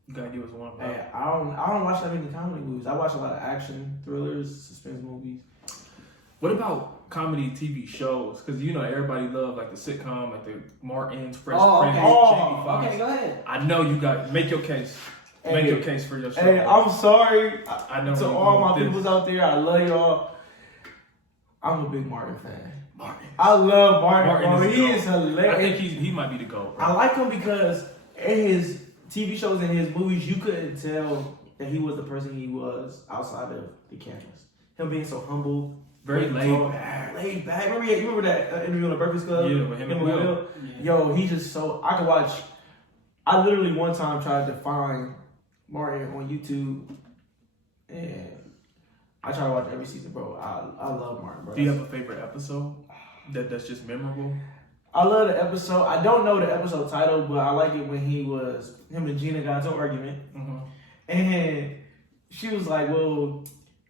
You gotta give us one. Bro. Hey, I don't watch that many comedy movies. I watch a lot of action, thrillers, suspense movies. What about comedy TV shows? Because you know everybody love like the sitcom, like the Martins, Fresh Prince, Jamie Foxx. Okay, go ahead. I know you got make your case. Make Hey. your case for your show. Hey, I'm sorry I know to you all going my with this. peoples out there. I love y'all. I'm a big Martin fan. Martin. I love Martin, Martin bro. is He the is GOAT. I hilarious. think he might be the GOAT. Bro. I like him because in his TV shows and his movies, you couldn't tell that he was the person he was outside of the cameras. Him being so humble, Very great laid talk, back. Laid back. You remember that interview on the Breakfast Club? Yeah, with him and Will. Yeah. Yo, he just so I could watch. I literally one time tried to find Martin on YouTube, and I try to watch every season, bro. I love Martin, bro. Do you have a favorite episode that's just memorable? I love the episode. I don't know the episode title, but I like it when him and Gina got into an argument, and she was like, "Well,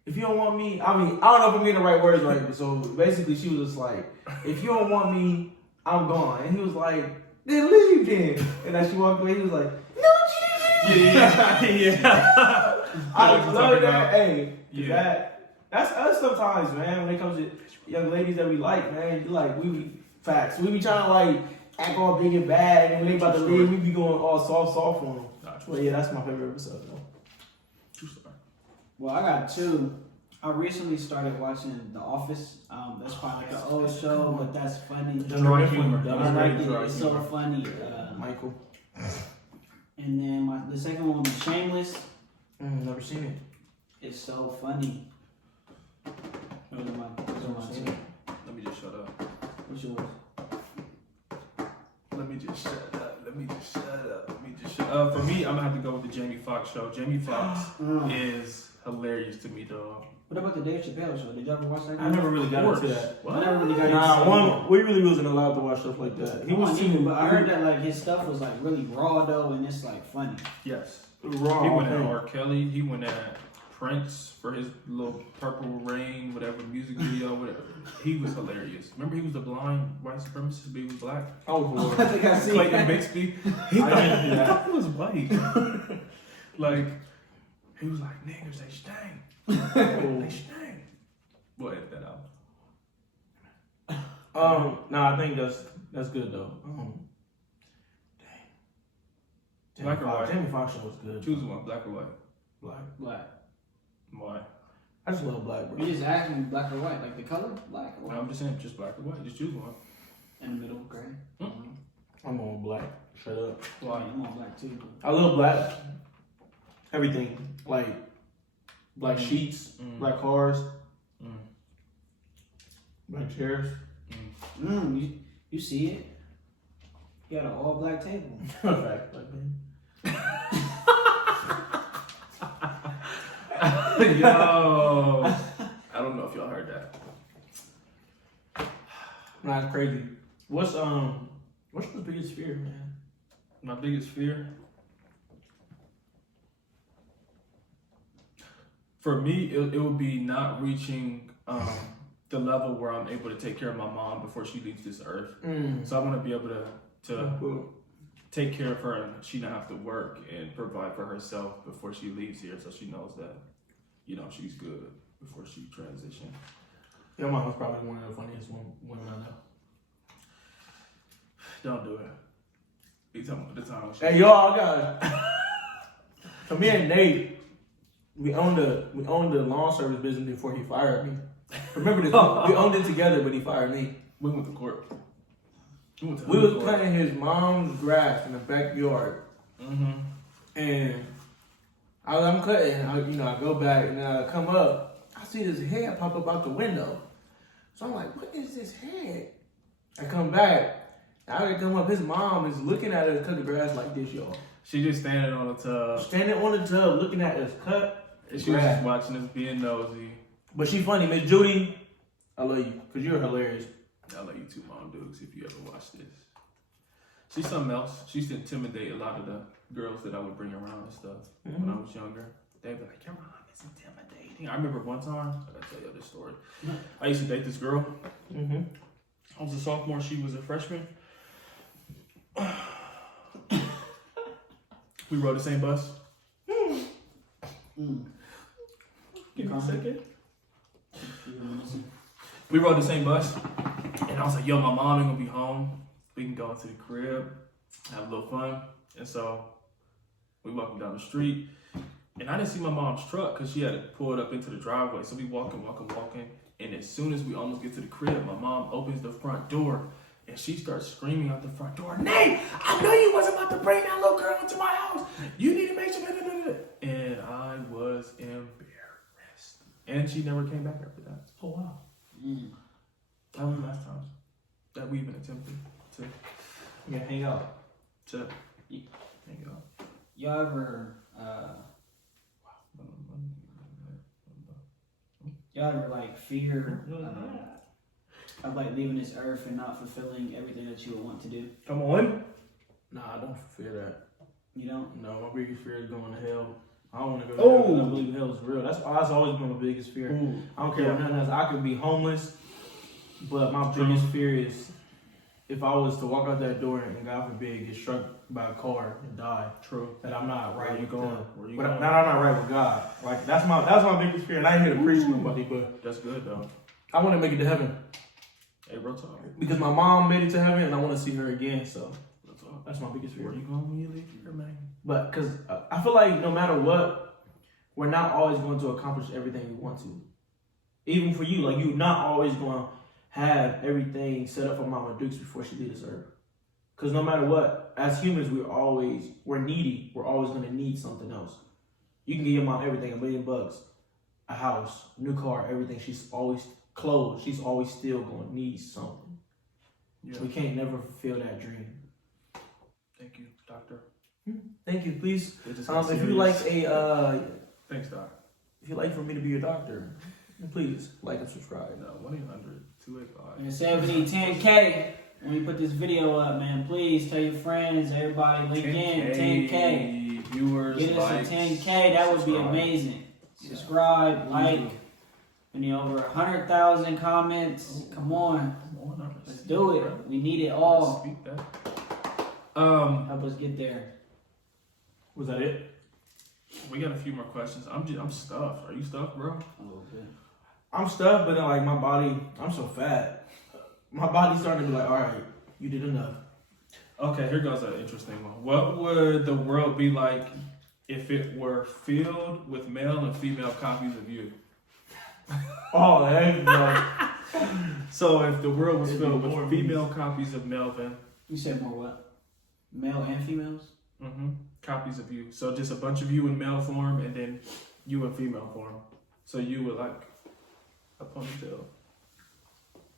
if you don't want me, I mean, I don't know if I'm getting the right words right, but so basically she was just like, if you don't want me, I'm gone." And he was like, "Then leave then." And as she walked away, he was like, "No, Gina." Yeah. I What you love talking that. about? Hey, Yeah. that's us sometimes, man. When it comes to young ladies that we like, man, you like we be facts. We be trying to like act all big and bad, and when they about to leave, we be going all soft on them. But yeah, that's my favorite episode, though. True story. Well, I got two. I recently started watching The Office. That's probably like an old show, but that's funny. Dry humor. I like it. It's so funny. Michael. And then the second one was Shameless. Never seen it. It's so funny. Those are my two. Let me just shut up. What's yours? Let me just shut up. Let me just shut up. For me, I'm gonna have to go with the Jamie Foxx show. Jamie Foxx is hilarious to me, dog. What about the Dave Chappelle show? Did you ever watch that? I never really got into that. I never really got into Nah, we really wasn't allowed to watch stuff like that. He was too, but I heard that like his stuff was like really raw though, and it's like funny. Yes. Raw. He went at R. Kelly. He went at Prince for his little Purple Rain, whatever music video, whatever. He was hilarious. Remember, he was the blind white supremacist, but he was black. Oh, boy. I think I seen Clayton that. Bixby. He thought he was white. Like, he was like, niggers, they stink. They stink. We'll edit that out. Nah, I think that's good though. Dang. Black or white? Jamie Foxx show was good. Choose one, black or white. Black. Why? I just love black, bro. You just asked me black or white, like the color, black or white. I'm just saying, just black or white. Just choose one. In the middle, gray. I'm on black. Shut up. Why? I'm on black too. I love black. Everything. Like black sheets, black cars, black chairs. You see it? You got an all black table. Fact, like man. Yo, I don't know if y'all heard that. Nah, it's crazy. What's your biggest fear, man? My biggest fear? For me, it would be not reaching the level where I'm able to take care of my mom before she leaves this earth. So I want to be able to take care of her and she not have to work and provide for herself before she leaves here, so she knows that, she's good before she transitions. Your mom's probably one of the funniest women I know. Don't do it. You talking about the time. Hey y'all, guys. So me and Nate, we owned the lawn service business before he fired me. Remember this? We owned it together, but he fired me. We went to court. We was cutting his mom's grass in the backyard, and I'm cutting. I go back and then I come up. I see this head pop up out the window. So I'm like, "What is this head?" I come back. I come up. His mom is looking at us cut the grass like this, y'all. She just standing on the tub. Standing on the tub, looking at us cut. And she was just watching us being nosy. But she funny, Miss Judy. I love you because you're hilarious. I love you too, Mom Dukes, if you ever watch this. She's something else. She used to intimidate a lot of the girls that I would bring around and stuff when I was younger. They'd be like, your mom is intimidating. I remember one time, I gotta tell you this story. I used to date this girl. I was a sophomore, she was a freshman. We rode the same bus. Give me a second. We rode the same bus, and I was like, yo, my mom ain't gonna be home. We can go into the crib, have a little fun. And so we walking down the street, and I didn't see my mom's truck because she had to pull it up into the driveway. So we walking, and as soon as we almost get to the crib, my mom opens the front door, and she starts screaming out the front door, Nate, I know you wasn't about to bring that little girl into my house. You need to make sure. And I was embarrassed. And she never came back after that. Oh wow. That was the last time that we even attempted to Hang out. hang out. Y'all ever like fear of like leaving this earth and not fulfilling everything that you would want to do? Come on. Nah, I don't fear that. You don't? No, my biggest fear is going to hell. I don't want to go to hell because I believe hell is real. That's always been my biggest fear. I don't care what nothing else. I could be homeless, but my biggest fear is if I was to walk out that door and God forbid get struck by a car and die, True. that I'm not right. Where you going? Where you But going? I'm not right with God. Like that's my biggest fear. And I ain't here to preach to nobody, but That's good though. I want to make it to heaven Hey, real talk. because my mom made it to heaven, and I want to see her again. So Real talk. that's my biggest fear. Where you going when you leave here, man? But because I feel like no matter what, we're not always going to accomplish everything we want to. Even for you, like you're not always going to have everything set up for Mama Dukes before she leaves this earth. Because no matter what, as humans, we're needy. We're always going to need something else. You can give your mom everything, $1 million, a house, new car, everything. She's always clothes. She's always still going to need something. Yeah. We can't never fulfill that dream. Thank you, doctor. Thank you. Please, It just got if you like serious. Thanks, doc. if you'd like for me to be your doctor, please like and subscribe. No, 1-800-285. And say we need 10K when we put this video up, man. Please tell your friends, everybody, link in 10K. Viewers, Get us likes, a 10K. That would be subscribe. amazing. Subscribe, like. We need over 100,000 comments. Come on, Come on, let's do it. We need it all. Speak that. Help us get there. Was that it? We got a few more questions. I'm stuffed. Are you stuffed, bro? A little bit. I'm stuffed, but then like my body, I'm so fat. My body's starting to be like, all right, you did enough. Okay, here goes an interesting one. What would the world be like if it were filled with male and female copies of you? Oh, heck no. So if the world was It'd be filled more with female copies of Melvin, You said more what? Male and females? copies of you. So just a bunch of you in male form and then you in female form. So you with like a ponytail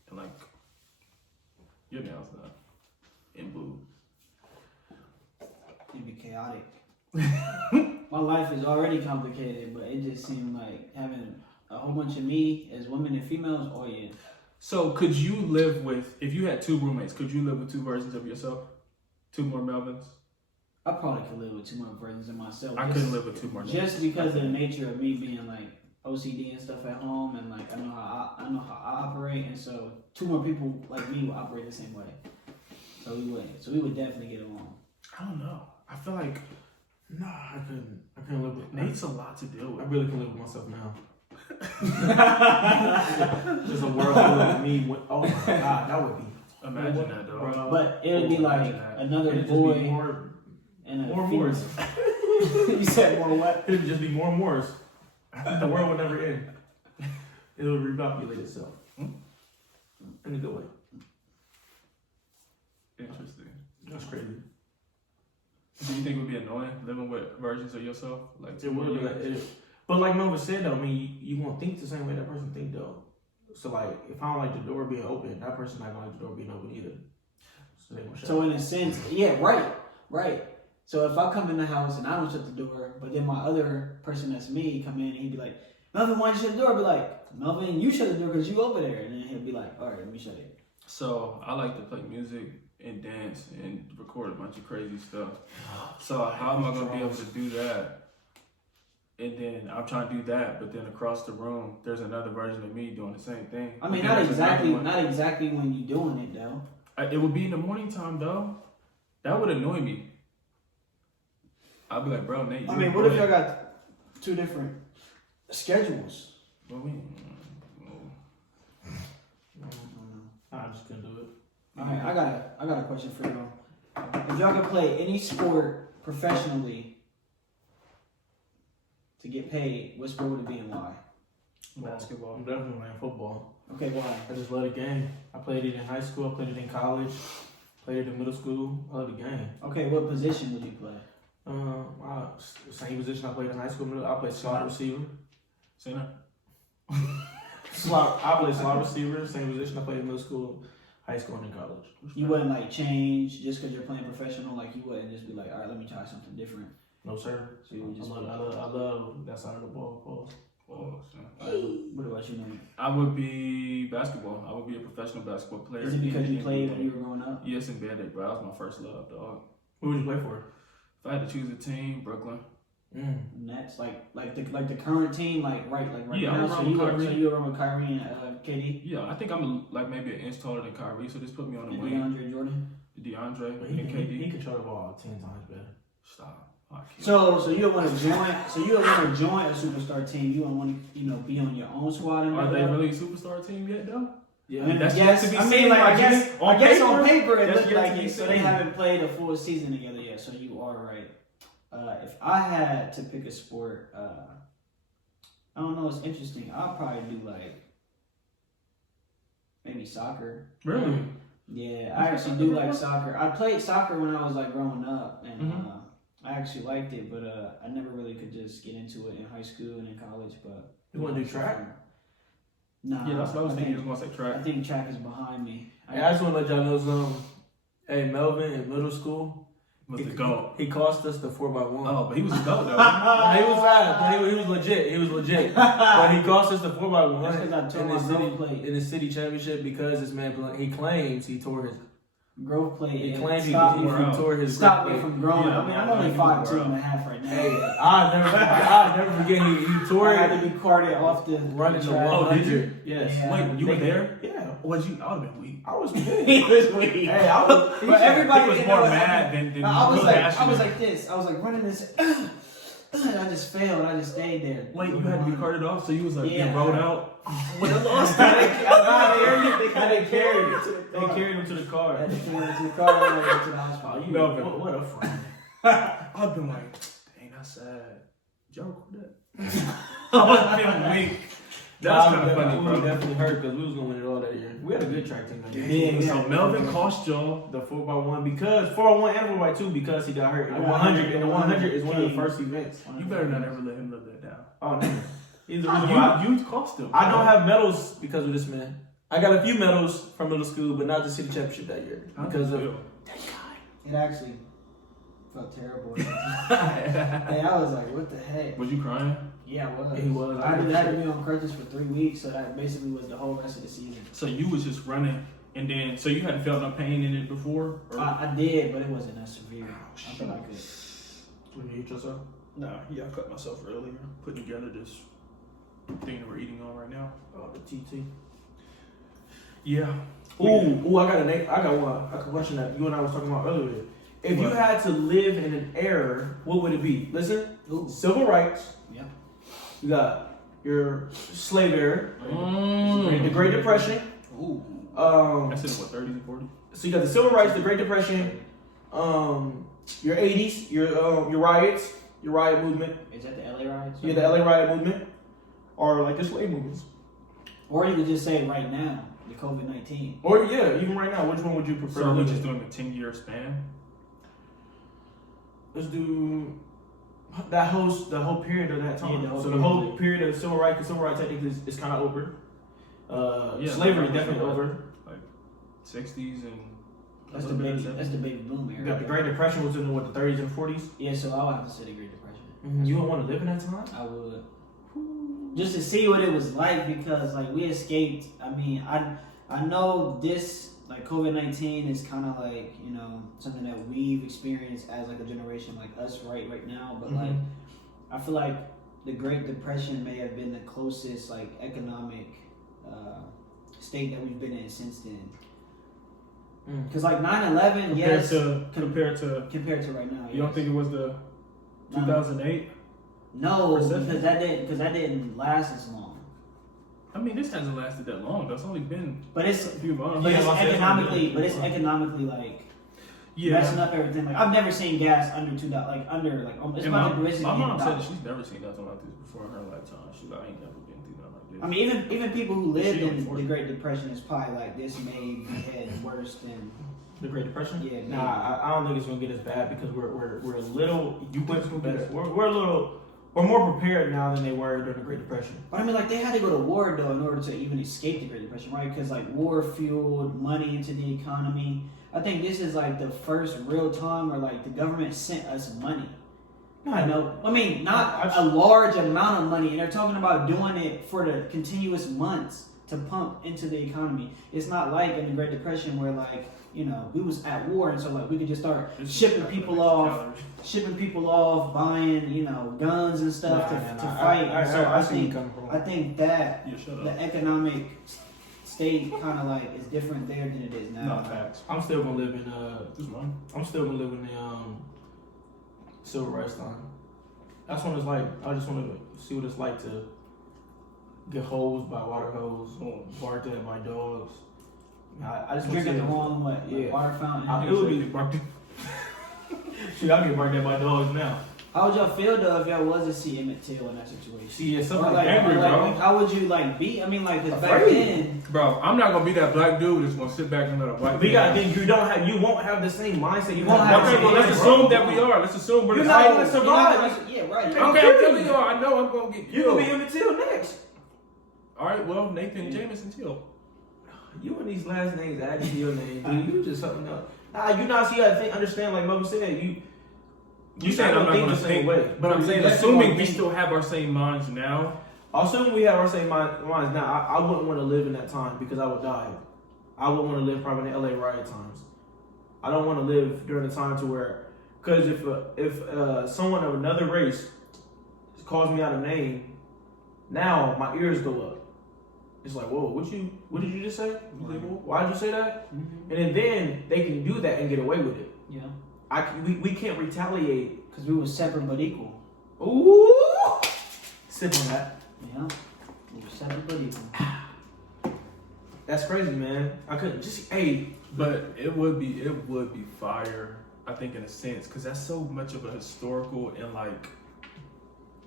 and like your nails done in blue. It'd be chaotic. My life is already complicated, but it just seemed like having a whole bunch of me as women and females. Oh yeah. So could you live with, if you had 2 roommates, could you live with 2 versions of yourself? 2 more Melvins? I probably could live with 2 more versions of myself. I couldn't live with 2 more. Just because of the nature of me being like OCD and stuff at home, and like I know how I operate, and so 2 more people like me will operate the same way. So we would definitely get along. I don't know. I feel like Nah, I couldn't live with Nate's a lot to deal I with. really can live with myself now. There's a world full of me. Oh my god, that would be. Imagine that, though. Bro. But it would be like Imagine that. another It'd just boy be more and a more female. wars. You said more what? It'd just be more wars. The world would never end. It would repopulate itself. In a good way. Interesting. That's crazy. Do you think it would be annoying living with versions of yourself? Like It would be like but like Melvin said though, I mean you won't think the same way that person think though. So like if I don't like the door being open, that person not gonna like the door being open either. So they gonna shut So in a sense, yeah, right. So if I come in the house and I don't shut the door, but then my other person that's me come in and he'd be like, Melvin, why you shut the door? I'd be like, Melvin, you shut the door because you over there. And then he'll be like, all right, let me shut it. So I like to play music and dance and record a bunch of crazy stuff. So how am I gonna be able to do that? And then I'm trying to do that, but then across the room, there's another version of me doing the same thing. I mean, And not there's exactly another one. when you doing it though. It would be in the morning time though. That would annoy me. I'd be like, bro, Nate. I mean, what if y'all got 2 different schedules? Well, we, I just couldn't do it. All right, I got a question for y'all. If y'all could play any sport professionally to get paid, what sport would it be and why? basketball. I'm definitely playing football. Okay, why? I just love the game. I played it in high school, I played it in college, played it in middle school. I love the game. Okay, what position would you play? Same position I played in high school. I played slot receiver. Center. I played slot receiver. Same position I played in middle school, high school, and in college. You wouldn't like change just because you're playing professional. Like you wouldn't just be like, all right, let me try something different. No sir. So you would just. I love that side of the ball. Pause. What about you, man? I would be basketball. I would be a professional basketball player. Is it because in you the played NBA. when you were growing up? Yes, in Band-Aid, bro. That was my first love, dog. Who would you play for? If I had to choose a team, Brooklyn. Nets, like the current team, like right Yeah, now. I'm So around with Kyrie. you're around with Kyrie and KD. Yeah, I think I'm like maybe an inch taller than Kyrie, so this put me on the And wing. DeAndre Jordan. DeAndre But and he KD. can throw the ball 10 times better. Stop. I can't. So you want to join? So you want to join a superstar team? You don't want to be on your own squad? And Are they really a superstar team yet, though? Yeah, I mean, that's yes, yet to be I mean, seen, like, like, I guess on paper it that's looks yet like to be it. So seen. they haven't played a full season together yet. So you are right. If I had to pick a sport, I don't know. It's interesting. I'll probably do like maybe soccer. Really? Yeah, I actually do like soccer. I played soccer when I was like growing up, and I actually liked it, but I never really could just get into it in high school and in college. But You want to do track? Nah, Yeah, that's what I was thinking. You think, was going to say track. I think track is behind me. Hey, I just want to let y'all know something. Hey, Melvin in middle school, Was the GOAT. he cost us the 4x1. Oh, but he was a GOAT, though. He was fast. He was legit. He was legit. But he cost us the 4x1 That's 'cause I tore my growth plate. in the city championship because this man he claims he tore his. Growth plate. He and claims he stopped me from tore his. stop growth me plate. from growing. Yeah, I mean, I'm only yeah, 5'2.5" right now. Hey, I'll never forget. He tore I it had to be carted off the running the track. 100. Oh, did you? Yes. Yeah. Wait, you were there? Yeah. Was you? I would have been weak. I was He good. was weak. Hey, I was. But everybody He was didn't more know what mad happened. than I was passionate. like this. I was like running this. And I just failed. I just stayed there. Wait, you had to be carted off, so you was like, Yeah. you rolled out? When I lost I it, didn't carry him to the car. They carried him to the I car. had to carry it to the car and I went to the hospital. You Melvin. what a friend. I've been like, dang, that's sad. Did y'all record that? I was feeling weak. That's kind of funny, We bro. definitely hurt because we was gonna win it all that year. We had a good track team that year. Yeah, So Melvin cost y'all. The 4x1 because 4x1 and 4x2 because he got hurt. I The got 100 and the 100 is one of the King. first events. You better not ever let him live that down. Oh no. He's the reason why. You cost him. I don't have medals because of this man. I got a few medals from middle school, but not the city championship that year because of that guy. It actually felt terrible. And I was like, what the heck? Was you crying? Yeah, I was. He was. I had to be on crutches for 3 weeks, so that basically was the whole rest of the season. So you was just running, and then so you hadn't felt no pain in it before? Or? I did, but it wasn't that severe. Oh, I feel like it. When you hit yourself? No, yeah, I cut myself earlier. Putting together this thing that we're eating on right now. Oh, the TT. Yeah. Ooh, I got one. A question that you and I was talking about earlier. If you What? had to live in an era, what would it be? Listen, Ooh. civil rights. Yeah. You got your slave era, the Mm. Great Depression. Ooh. That's in what, 30s and 40s? So you got the civil rights, the Great Depression, your 80s, your riots, your riot movement, Is that the LA riots? the LA riot movement, or like the slave movements. Or you could just say right now, the COVID-19. Or yeah, even right now, which one would you prefer? So to we're live just in? doing a 10-year span? Let's do the whole period of that time. Yeah, the whole so the period. whole period of civil rights, because civil rights technically is kind of over. Yeah, Slavery like, definitely like, over. Like 60s and... That's a the little bit baby. of That's the baby boom era. You got the Great Depression was in what, the 30s and 40s. Yeah, so I would have to say the Great Depression. You don't want to live in that time. I would. Just to see what it was like, because like we escaped. I mean, I know this like COVID-19 is kind of like, you know, something that we've experienced as like a generation like us right now. But like, I feel like the Great Depression may have been the closest like economic state that we've been in since then. Because like 9/11, yes, compared to compared to right now, you don't yes. think it was the 2008? No, Recession? because that didn't last as long. I mean, this hasn't lasted that long. That's only been But it's a few months. But it's Yeah, economically, like messing up everything. Like I've never seen gas under $2, like under like it's And about to basically my mom $8. said that she's never seen nothing like this before in her lifetime. She's like, I ain't never been through nothing like this. I mean, even people who lived She in don't the Great Depression is probably like this may be had worse than The Great Depression. Yeah, maybe. Nah, I don't think it's gonna get as bad because we're a little. You went better. We're a little. We're more prepared now than they were during the Great Depression. But I mean, like they had to go to war though in order to even escape the Great Depression, right? Because like war fueled money into the economy. I think this is like the first real time where like the government sent us money. I know. I mean, not a large amount of money, and they're talking about doing it for the continuous months to pump into the economy. It's not like in the Great Depression where like you know, we was at war, and so like we could just start shipping people off, buying, you know, guns and stuff to fight. I think that the economic state kind of like is different there than it is now. No, facts. I'm still gonna live in I'm still gonna live in the civil rights time. That's what it's like. I just want to see what it's like to get hosed by water hose, barked at by dogs. I just Drinking the wrong Yeah. water fountain. It would be barked. Shit, I get barked at by dogs now. How would y'all feel though if y'all was to see Emmett Till in that situation? See, it's Or something like, angry, or like, bro. how would you like be? I mean, like 'cause back Afraid. then, Bro, I'm not gonna be that black dude that's gonna sit back and let a white. But you gotta man- think you won't have the same mindset. You won't won't have have. Okay, well, let's assume that we are. Let's assume we're You're the not same. gonna you're survive. not gonna- yeah, right. Okay. Okay, I'm telling y'all, I know I'm gonna get You killed. gonna be Emmett Till next. All right, well, Nathan Jameson Till. You and these last names added to your name, dude. You just something else. Nah, you not see. You gotta think, understand. Like Mo said, You saying I'm not think gonna the same think, way. but I'm saying, Let's assuming go we think. still have our same minds now. Assuming we have our same minds now, I wouldn't want to live in that time because I would die. I wouldn't want to live probably in the LA riot times. I don't want to live during the time to where, because if someone of another race calls me out a name, now my ears go up. It's like, whoa, what did you just say? Why did you say that? Mm-hmm. And then they can do that and get away with it. Yeah, We can't retaliate. because we were separate but equal. Ooh, sip on that. Yeah, we were separate but equal. That's crazy, man. I couldn't just But it would be fire, I think, in a sense, because that's so much of a historical and like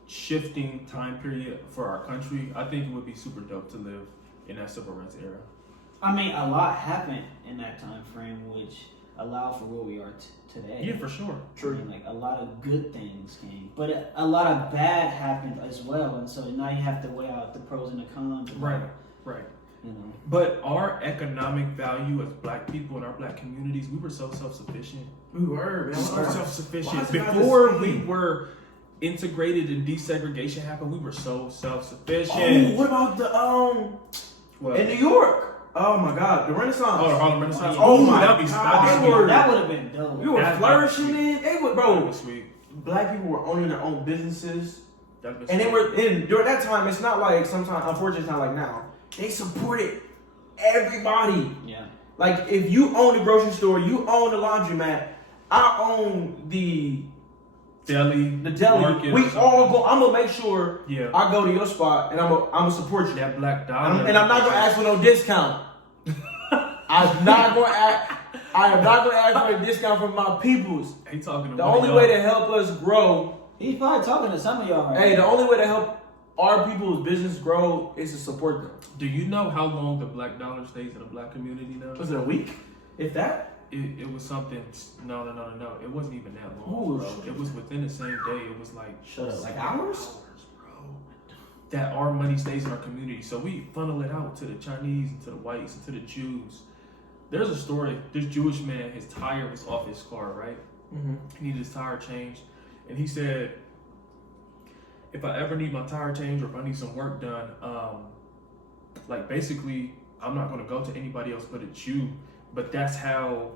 shifting time period for our country. I think it would be super dope to live in that civil rights era. I mean, a lot happened in that time frame, which allowed for where we are today. Yeah, for sure. I mean, like a lot of good things came, but a lot of bad happened as well, and so now you have to weigh out the pros and the cons. Right. You know. But our economic value as black people in our black communities, we were so self-sufficient. we were, man. So Why self-sufficient. is it not Before the we same? were integrated and desegregation happened, we were so Oh, self-sufficient. what about the What? in New York? Oh my God, the Renaissance. Oh, the Harlem Renaissance. Oh Ooh, my that'd be God. that'd be Word. That would have been dope. We were That'd be flourishing, sweet. man. They would, That'd bro. be sweet. Black people were owning their own businesses, That'd be and they sweet. were. And during that time, it's not like sometimes. Unfortunately, it's not like now. They supported everybody. Yeah. Like if you own the grocery store, you own the laundromat. I own the deli. deli. market We or all something. go. I'm gonna make sure Yeah. I go to your spot, and I'm gonna support you. That black dollar. And I'm not gonna ask for no discount. I am not gonna ask for a discount from my peoples. He talking to The one of only y'all. way to help us grow, He's probably talking to some of y'all right hey, now. the only way to help our people's business grow is to support them. Do you know how long the black dollar stays in the black community now? Was it a week? If that? It was something. No. It wasn't even that long, Ooh, bro. shit. It was within the same day. It was like Shut up. Like hours? bro. That our money stays in our community, so we funnel it out to the Chinese and to the whites and to the Jews. There's a story. This Jewish man, his tire was off his car, right? Mm-hmm. He needed his tire changed, and he said, "If I ever need my tire changed or if I need some work done, like basically, I'm not gonna go to anybody else but it's you." But that's how,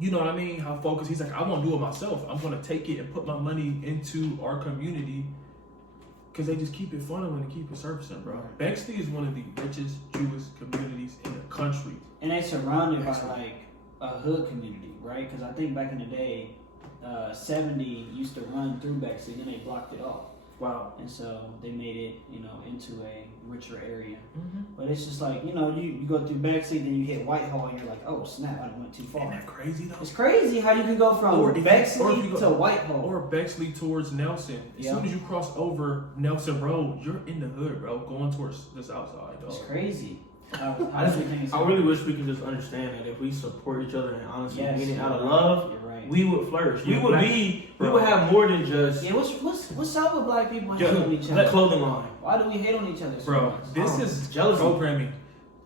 you know what I mean? How focused. He's like, I won't do it myself. I'm gonna take it and put my money into our community because they just keep it funneling and keep it servicing, bro. Bexley is one of the richest Jewish communities in the country. And they surrounded by like a hood community, right? Because I think back in the day, 70 used to run through Bexley, then they blocked it off. Wow. And so they made it, into a richer area. Mm-hmm. But it's just like, you go through Bexley, then you hit Whitehall, and you're like, oh snap, I done went too Isn't far. that crazy though? It's crazy how you can go from Or if you Bexley go- to Whitehall. Or Bexley towards Nelson. As Yeah. soon as you cross over Nelson Road, you're in the hood, bro. Going towards the south side, dog. It's crazy. I really wish we could just understand that if we support each other and honestly mean it out of love, You're right. we would flourish. Yeah, We would have more than just Yeah, what's up with black people Yeah, hating on each that other? clothing line. Why do we hate on each other so Bro, much? this Oh, is jealousy. programming.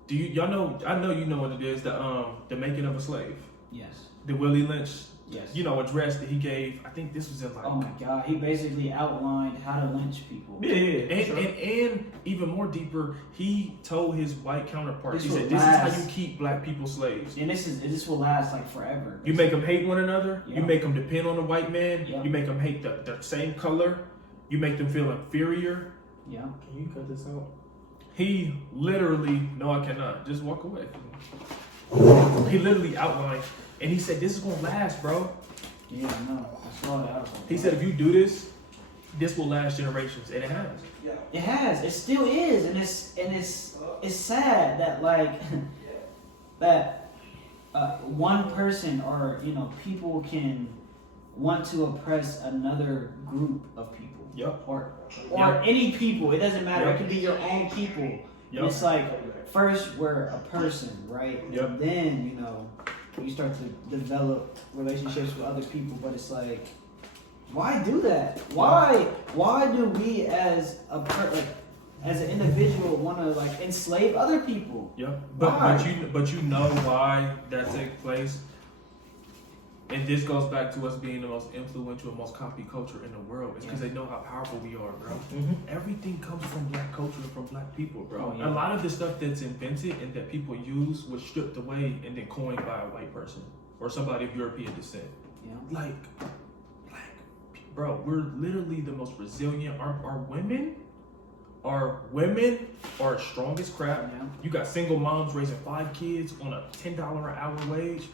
Do y'all know? I know you know what it is. The making of a slave. Yes. The Willie Lynch Yes. address that he gave. I think this was in like. Oh my God! He basically outlined how to lynch people. And even more deeper, he told his white counterparts. He said, "This is how you keep black people slaves. And this will last like forever. You make them hate one another. Yeah. You make them depend on the white man. Yeah. You make them hate the same color. You make them feel inferior." Yeah. Can you cut this out? He literally, no, I cannot. Just walk away. He literally outlined, and he said, "This is gonna last, bro." Yeah. No. I saw that. He said, "If you do this, this will last generations," and it has. It has. It still is, and it's sad that like that one person or people can want to oppress another group of people. Yep. Or Yep. any people. It doesn't matter. Yep. It could be your own people. Yep. And it's like first we're a person, right? Yep. And then you start to develop relationships with other people. But it's like, why do that? Why do we as as an individual want to like enslave other people? Yep. Why? But you know why that takes place. And this goes back to us being the most influential, most copied culture in the world. It's because they know how powerful we are, bro. Mm-hmm. Everything comes from black culture and from black people, bro. Oh, yeah. A lot of the stuff that's invented and that people use was stripped away and then coined by a white person or somebody of European descent. Yeah. Like, bro, we're literally the most resilient. Our women are strong as crap. Yeah. You got single moms raising 5 kids on a $10 an hour wage.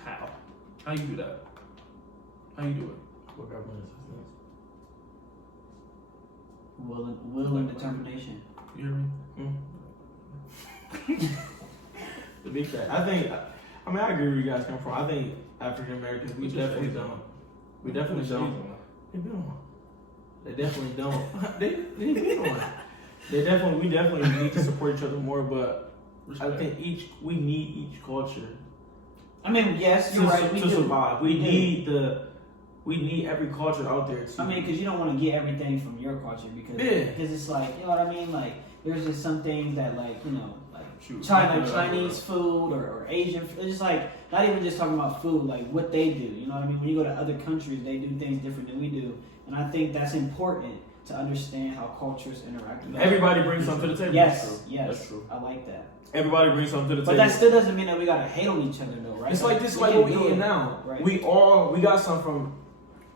How you do that? How you do it? What government assistance? Will and determination. You hear me? The big fact. I agree where you guys come from. I think African Americans, we definitely don't. We definitely don't. They definitely don't. They don't. We definitely need to support each other more, but I think we need each culture I mean, yes, you're right. to survive. We need every culture out there too. I mean, because you don't want to get everything from your culture because it's like, you know what I mean? Like, there's just some things that like Chinese food or Asian food. It's just like, not even just talking about food, like what they do. You know what I mean? When you go to other countries, they do things different than we do. And I think that's important to understand how cultures interact with Everybody brings something to the table. Yes, That's true. I like that. Everybody brings something to the But table. that still doesn't mean that we gotta hate on each other, though, right? It's like this, like can't what we do eating it. now. Right. We got some from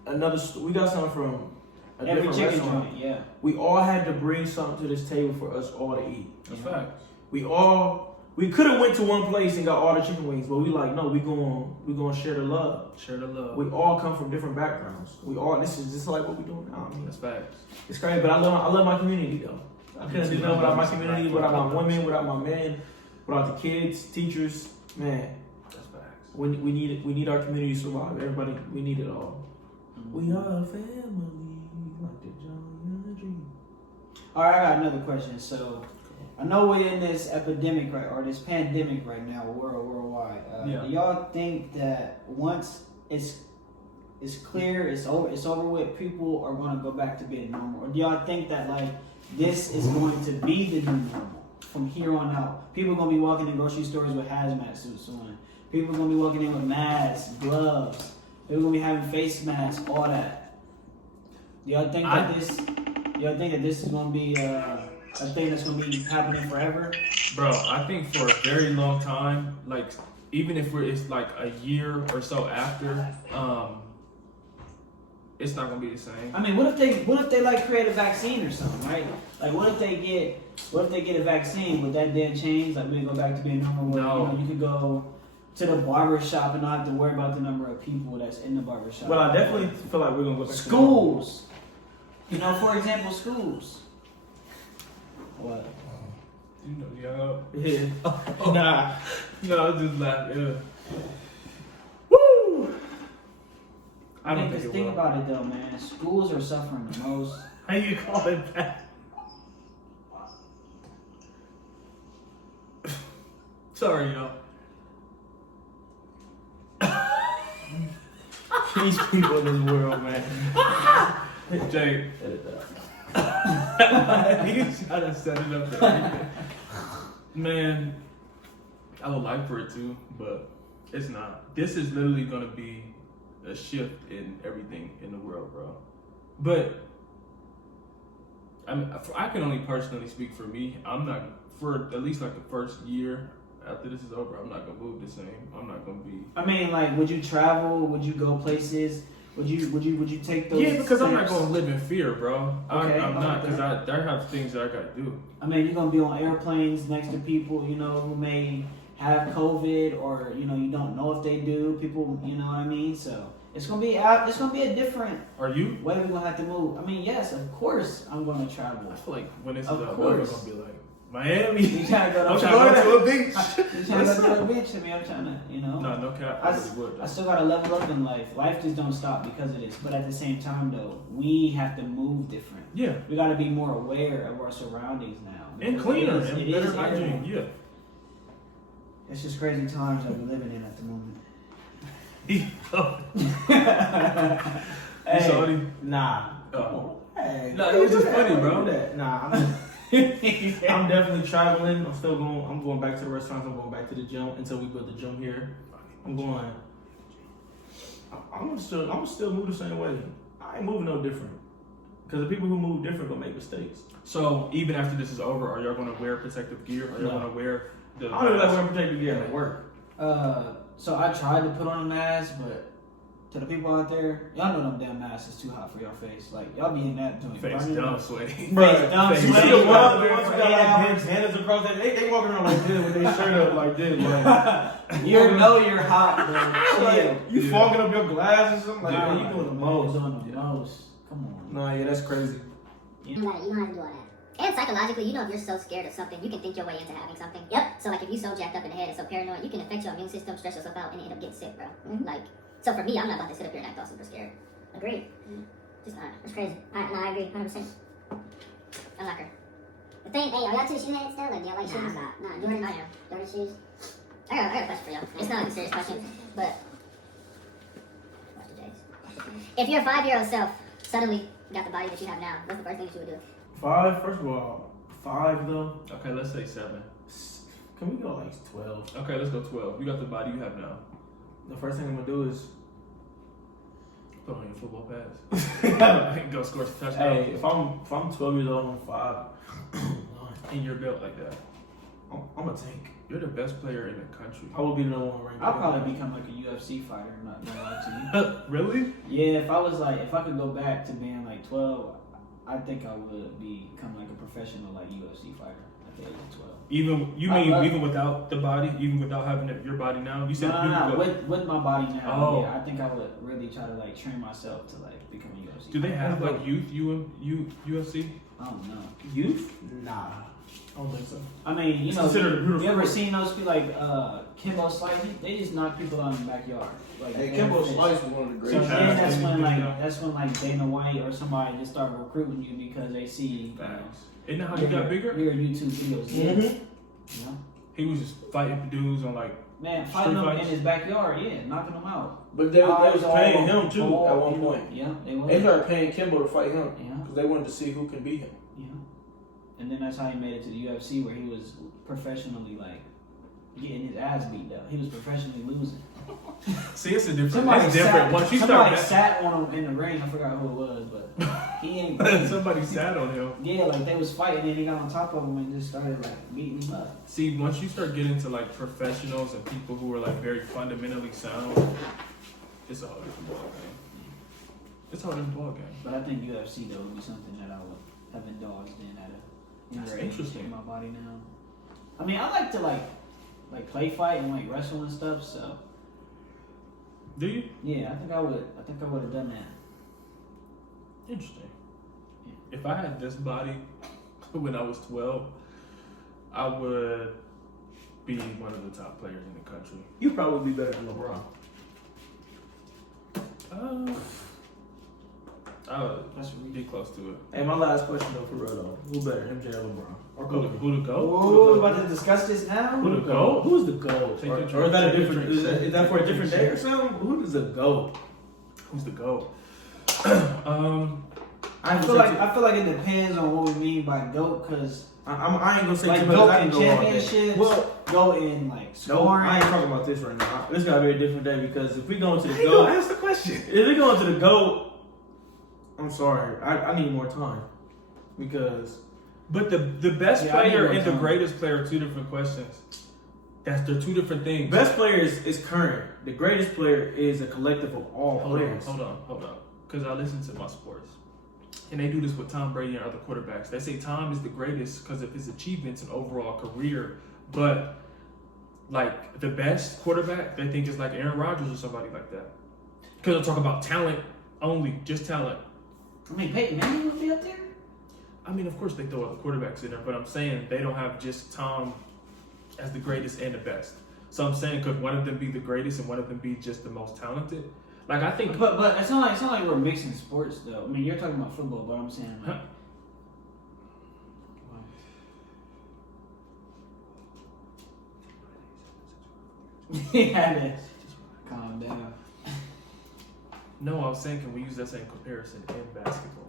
we got some from a Every different chicken restaurant. joint, yeah. We all had to bring something to this table for us all to eat. That's facts. We could have went to one place and got all the chicken wings, but we like, no, we gonna share the love. Share the love. We all come from different backgrounds. This is like what we doing now. I mean, That's facts. it's crazy, but I love my community though. I couldn't do nothing without my community, without my women, without my men, without the kids, teachers. Man, That's facts. we need it. We need our community to survive. Everybody, we need it all. We are a family, like the John Dream. All right, I got another question. So, I know we're in this epidemic, right, or this pandemic right now, worldwide. Yeah. Do y'all think that once it's clear, it's over with, people are going to go back to being normal? Or do y'all think that like this is going to be the new normal from here on out? People are going to be walking in grocery stores with hazmat suits on. People are going to be walking in with masks, gloves. People are going to be having face masks, all that. Do y'all think that this is going to be a thing that's going to be happening forever? Bro, I think for a very long time, like even if it's like a year or so after, it's not gonna be the same. I mean, what if they like create a vaccine or something, right? Like, what if they get a vaccine? Would that then change? Like, we go back to being normal? Where, No. You could go to the barber shop and not have to worry about the number of people that's in the barber shop. But I definitely feel like we're gonna go back Schools. For example, schools. What? Yeah. Nah. No, I was just laughing. Yeah. Woo! I don't think it think will. about it though, man. Schools are suffering the most. How you call it that? Sorry, y'all. These people in this world, man. Jay. You try to set it up there. Man, I would like for it to, but it's not. This is literally gonna be a shift in everything in the world, bro. But I mean, I can only personally speak for me. I'm not, for at least like the first year after this is over, I'm not gonna move the same. I'm not gonna be. I mean, like, would you travel? Would you go places? Would you take those? Yeah, because I'm not steps? gonna live in fear, bro. Okay, I'm not, okay. because I have things that I gotta do. I mean, you're gonna be on airplanes next to people, you know, who may have COVID, or you know, you don't know if they do. People, you know what I mean? So it's gonna be a different Are you? way we're gonna have to move. I mean, yes, of course, I'm gonna travel. I feel like when this is Of over, I'm course. gonna be like Miami. You trying to go I'm to trying to go to a beach. You trying to go to the beach? I mean, I'm trying to, you know. No cap. I really would. I still gotta level up in life. Life just don't stop because of this. But at the same time, though, we have to move different. Yeah. We gotta be more aware of our surroundings now. And Because cleaner it and is better hygiene. airborne. Yeah. It's just crazy times that we're living in at the moment. You Saudi? Nah. Oh. Hey, No, it was just funny, bro. Nah, I'm definitely traveling. I'm going back to the restaurants. I'm going back to the gym until we build the gym here. I'm still move the same way. I ain't moving no different. Because the people who move different gonna make mistakes. So even after this is over, are y'all gonna wear protective gear? Are y'all No. gonna wear the? I don't even like wearing protective gear at work. So I tried to put on a mask, but to the people out there, y'all know them damn masks is too hot for your face. Like y'all be in that joint. Face burning down, up. sweaty. Face dumb, Face You sweaty. see the down. ones who got like big hands across that, they walking around like this with their shirt up like this. Like, You know you're hot, bro. Chill. like, you fogging up your glass or something? Like, Nah, man, you doing the man, most. doing the most. Come on. No, yeah, that's crazy. You don't have to do all that. And psychologically, you know, if you're so scared of something, you can think your way into having something. Yep. So like, if you're so jacked up in the head and so paranoid, you can affect your immune system, stress yourself out, and end up getting sick, bro. Like, so for me, I'm not about to sit up here and act all super scared. Agreed. Just not. It's crazy. No, I agree, 100%. I like her. The thing, hey, are y'all two shoeheads still? Like, do y'all like shoes? I'm not. No, Jordan, I am. Jordan shoes. I got a question for y'all. It's not like a serious question, but watch the Jays. If your 5-year-old self suddenly got the body that you have now, what's the first thing that you would do? 5, first of all, 5 though. Okay, let's say 7. Can we go like 12? Okay, let's go 12. You got the body you have now. The first thing I'm gonna do is, Put on your football pads. Go score some touchdowns. hey, if I'm 12 years old, I'm 5. In your belt like that. I'm a tank. You're the best player in the country. I will be the number 1 ranked. I'll probably become like a UFC fighter. I'm not gonna lie to you. Really? Yeah, if I could go back to being like 12, I think I would become like a professional like UFC fighter at the age of 12. Even without the body, even without having your body now? You said No. With my body now, Oh. yeah, I think I would really try to like train myself to like become a UFC. Do they fighter. have like youth UFC? I don't know. Youth? Nah. I don't think so. I mean, you It's know, considered a brutal you ever sport. seen those people like Kimbo Slice? They just knock people out in the backyard. Like, Hey, they're Kimbo fit. Slice was one of the So greatest. then Yeah. that's when like Dana White or somebody just start recruiting you because they see you know, Isn't that how you got bigger? your YouTube videos. Mm-hmm. You know? He was just fighting dudes on like. Man, fighting Street them in fights? his backyard, yeah, knocking them out. But they was Eyes paying all him too all, at one you know, point. Yeah, they were. They started paying Kimbo to fight him Yeah, because they wanted to see who can beat him. yeah. And then that's how he made it to the UFC, where he was professionally like getting his ass beat though. He was professionally losing. See, it's a different. It's different. Once you somebody start. sat on him in the ring. I forgot who it was, but he ain't. Somebody sat on him. Yeah, like they was fighting, and he got on top of him and just started like beating him up. See, once you start getting to like professionals and people who are like very fundamentally sound, it's a whole different ball game. It's a whole different ball game. But I think UFC though would be something that I would have indulged in at a That's younger age interesting. in my body now. I mean, I like to like play fight and like wrestle and stuff. So Do you? yeah, I think I would have done that. Interesting. If I had this body when I was 12, I would be one of the top players in the country. You'd probably be better than LeBron. I would That's be close to it. Hey, my last question though, for real though, who better, MJ or LeBron? Or Kobe? Who to go? Oh, we're about to discuss this now. Who to go? Who's the GOAT? Take Or, your or is that a drink, different? take your Is that for a different drink. day or something? Who is the GOAT? Who's the GOAT? I feel like it depends on what we mean by GOAT, because I ain't gonna say like too much. GOAT I in can go all day. championships, Well, GOAT in like no, scoring. I ain't talking about this right now. This gotta be a different day because if we go into the Hey, GOAT, ask the question. if we go into the GOAT, I'm sorry, I need more time because But the best Yeah, I need player more and the time. greatest player are two different questions. They're two different things. best player is current. The greatest player is a collective of all players. Hold on. Because I listen to my sports. And they do this with Tom Brady and other quarterbacks. They say Tom is the greatest because of his achievements and overall career. But like the best quarterback, they think is like Aaron Rodgers or somebody like that. Because they'll talk about talent only, just talent. I mean, Peyton Manning would be up there. I mean, of course they throw other quarterbacks in there, but I'm saying they don't have just Tom as the greatest and the best. So I'm saying, could one of them be the greatest and one of them be just the most talented? Like I think, But it's not like we're mixing sports though. I mean, you're talking about football, but I'm saying like, yeah, it is. Calm down. no, I was saying, can we use that same comparison in basketball?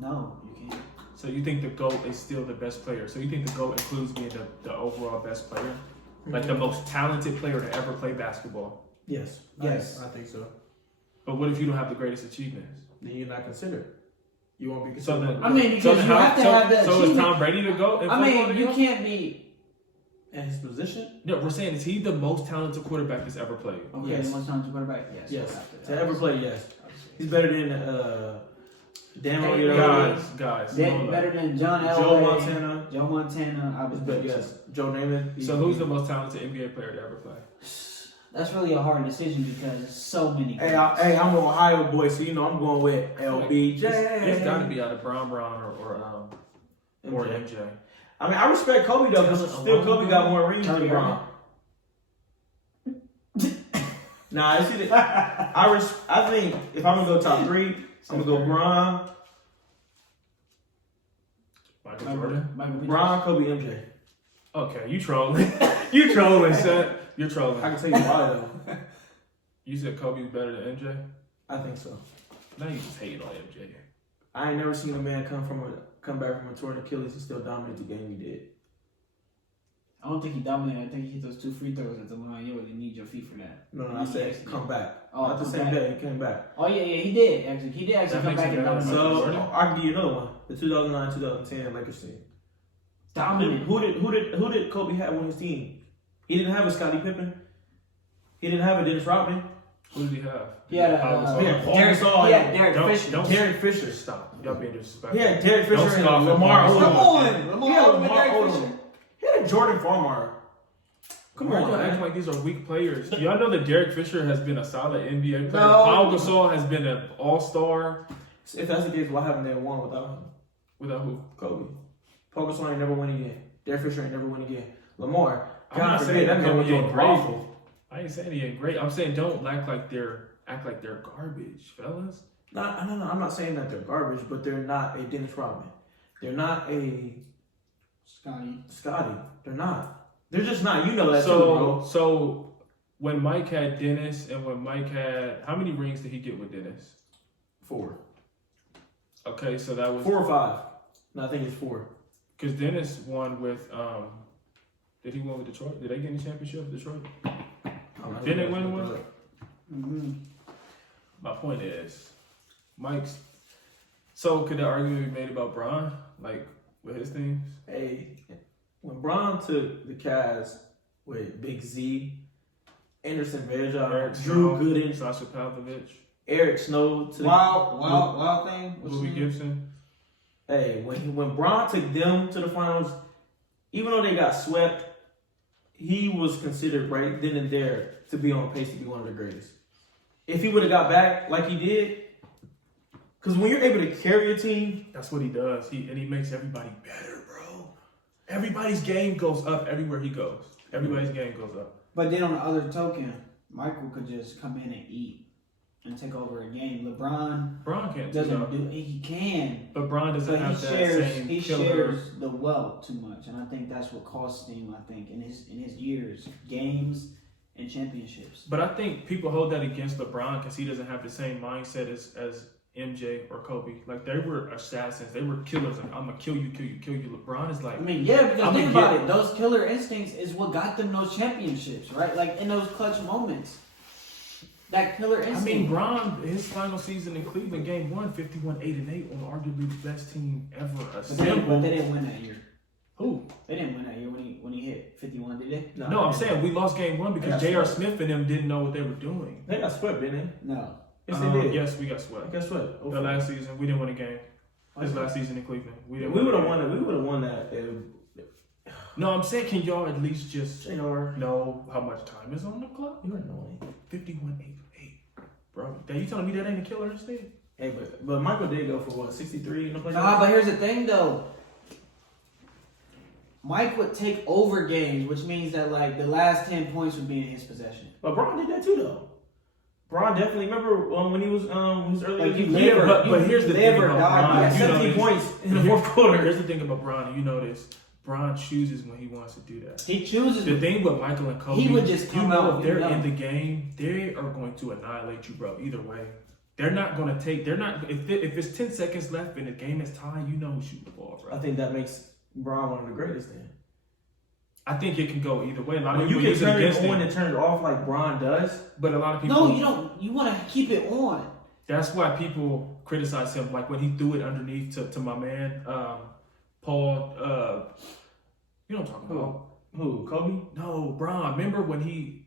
No, you can't. So you think the GOAT is still the best player? So you think the GOAT includes being the overall best player? Like the most talented player to ever play basketball? Yes, Yes. I think so. But what if you don't have the greatest achievements? Then you're not considered. You won't be So considered. then, I mean, because you have to have that So is achievement. Tom Brady the GOAT? in I football mean, you then? can't be. in his position, No, we're saying, is he the most talented quarterback that's ever played? Okay, Yes. the most talented quarterback. Yes. yes, After to ever play, yes, he's better than Dan Hey, Marino, Guys. Then better than John Elway. Joe Montana. Joe Montana. I was But yes, Joe Namath. So who's the most talented NBA player to ever play? That's really a hard decision because there's so many. Hey, I'm an Ohio boy, so you know I'm going with LBJ. It's got to be either Bron or MJ. I mean, I respect Kobe though, because still Kobe got more rings than Kobe, LeBron. Nah, you see that? I think if I'm gonna go top three, I'm gonna go Bron, Michael Jordan. Bron, Kobe, MJ. Okay, you trolling. You trolling, son. You're trolling. I can tell you why though. You said Kobe's better than MJ? I think so. Now you just hating on MJ. I ain't never seen a man come back from a torn Achilles and still dominate the game he did. I don't think he dominated. I think he hit those 2 free throws at the line. You really need your feet for that. No, I said come back. Oh, Not the come same back. day, he came back. Oh yeah, he did actually. He did actually That come makes back him and better. dominate. So Jordan? I can give you another one. The 2009-2010 Lakers team. Dominant. Who did Kobe have on his team? He didn't have a Scottie Pippen. He didn't have a Dennis Rodman. Who did he have? He had Paul Gasol. Derek Fisher. Derek Fisher. Stop. Y'all being disrespectful. He had Derek Fisher Don't and scoff at Lamar Paul Odom. Gasol. He had Lamar Odom. He had Jordan Farmar. Come Why on, y'all acting man. like these are weak players? Y'all know that Derek Fisher has been a solid NBA player. No. Paul Gasol has been an all-star. If that's the case, why haven't they won without him? Without who? Kobe. Paul Gasol ain't never win again. Derek Fisher ain't never win again. Lamar. I'm God not forbid, saying that man Kobe was doing ain't great. awful. I ain't saying he ain't great. I'm saying don't act like they're garbage, fellas. No, I'm not saying that they're garbage, but they're not a Dennis Rodman. They're not a Scotty. They're not. They're just not. You know that too, bro. So when Mike had Dennis and when Mike had, how many rings did he get with Dennis? 4. Okay, so that was 4 or 5. No, I think it's 4. because Dennis won with did he win with Detroit? Did they get any championship with Detroit? Didn't they win one? Mm-hmm. My point is, Mike's. So could the argument be made about Bron, like with his teams? Hey, when Bron took the Cavs with Big Z, Anderson Varejao, Drew Gooden, Sasha Pavlovich, Eric Snow to Wild thing. What's Louis his name? Gibson. Hey, when Bron took them to the finals, even though they got swept, he was considered right then and there to be on pace to be one of the greatest. If he would have got back like he did, because when you're able to carry a team, That's what he does. He makes everybody better, bro. Everybody's game goes up everywhere he goes. Everybody's game goes up. But then on the other token, Michael could just come in and eat and take over a game. LeBron Bron can't do doesn't that. do. He can, But Bron doesn't but have that same he killer. shares the wealth too much, and I think that's what costs him. I think in his years, games and championships. But I think people hold that against LeBron because he doesn't have the same mindset MJ or Kobe. Like they were assassins. They were killers. Like, I'm gonna kill you. LeBron is like. I mean, yeah, because I'ma think about get- it. Those killer instincts is what got them those championships, right? Like in those clutch moments. That killer instinct. I mean, Bron, his final season in Cleveland, Game 1, 51-8-8 on arguably the best team ever but assembled. they didn't win that year. Who? They didn't win that year when he hit 51, did they? No, I'm saying we lost Game 1 because They got J.R. swept. Smith and them didn't know what they were doing. They got swept, didn't they? No. Yes, they did. Yes, we got swept. Guess what? The last season, we didn't win a game. This Okay. last season in Cleveland, we We didn't. would win a have game. won it. We would have won that. No, I'm saying, can y'all at least just JR. know how much time is on the clock? You wouldn't know it. 51-8-8, bro. You telling me that ain't a killer instinct? Hey, but Michael did go for what, 63 in the playoffs? Nah, but here's the thing though. Mike would take over games, which means that like the last 10 points would be in his possession. But Braun did that too, though. Braun definitely remember when he was his early. Like, you years. live or- but here's the live thing or about die Bron. by He You got know 17 this. points in the fourth quarter. Here's the thing about Bron. You know this. Bron chooses when he wants to do that. He chooses. The thing with Michael and Kobe, He would just you come know, out, if they're you know. in the game, they are going to annihilate you, bro. Either way, they're not going to take. They're not. If it's 10 seconds left and the game is tied, you know who's shooting the ball, bro. I think that makes Braun one of the greatest. Then I think it can go either way. A lot of when you people can use it turn it against on him, and turn it off like Braun does. but a lot of people. No, you don't. You want to keep it on. That's why people criticize him. Like when he threw it underneath to my man, Paul. You know what I'm talking about? Who? Kobe? No, Bron. Remember when he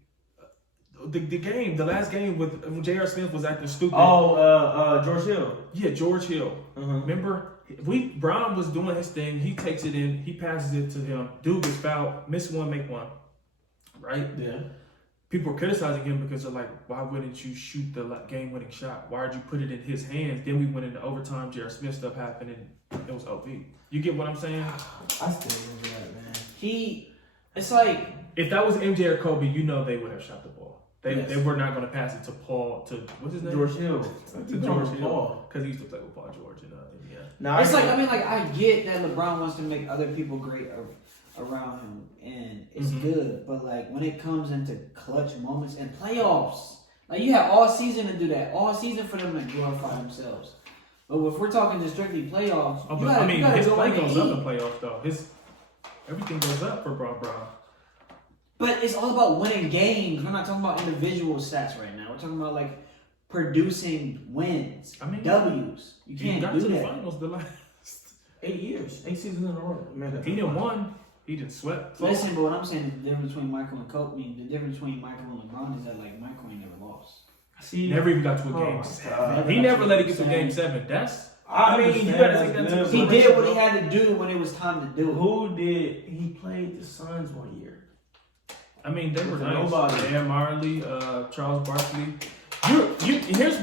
the last game with when J.R. Smith was acting stupid. George Hill. Yeah, George Hill. Uh-huh. Remember, Brown was doing his thing. He takes it in. He passes it to him. Dude gets fouled. Miss one, make one. Right? Yeah. People were criticizing him because they're like, why wouldn't you shoot the game-winning shot? Why did you put it in his hands? Then we went into overtime. J.R. Smith stuff happened, and it was OP. You get what I'm saying? I still remember that, man. It's like, If that was MJ or Kobe, you know they would have shot the ball. They Yes. were not going to pass it to Paul, what's his name? George Hill. To George Hill. Because he used to play with Paul George in Indiana. Now, it's like, I mean, like, I get that LeBron wants to make other people great around him, and it's Mhm. good, but like when it comes into clutch moments and playoffs, like you have all season to do that, all season for them to glorify themselves. But if we're talking just strictly playoffs, Oh, you but, gotta, I mean, you gotta his go play in and goes up eat. in playoffs, though. Everything goes up for Brown. But it's all about winning games. We're not talking about individual stats right now. We're talking about like producing wins, I mean, W's. You he can't got do to the that. finals the last. 8 years, 8 seasons in a row. Man, He didn't won. He didn't sweat. Listen, but what I'm saying is the difference between Michael and Kobe. The difference between Michael and LeBron is that like Michael ain't never lost. See, Never even got to a Oh game my 7. God. He never let it get to game 7. That's. I mean, understand you gotta that's take that good. into He consideration, did what he bro. had to do when it was time to do it. Who did he played the Suns one year? I mean, they were For nice. nobody. Dan Marley, Charles Barkley. Here's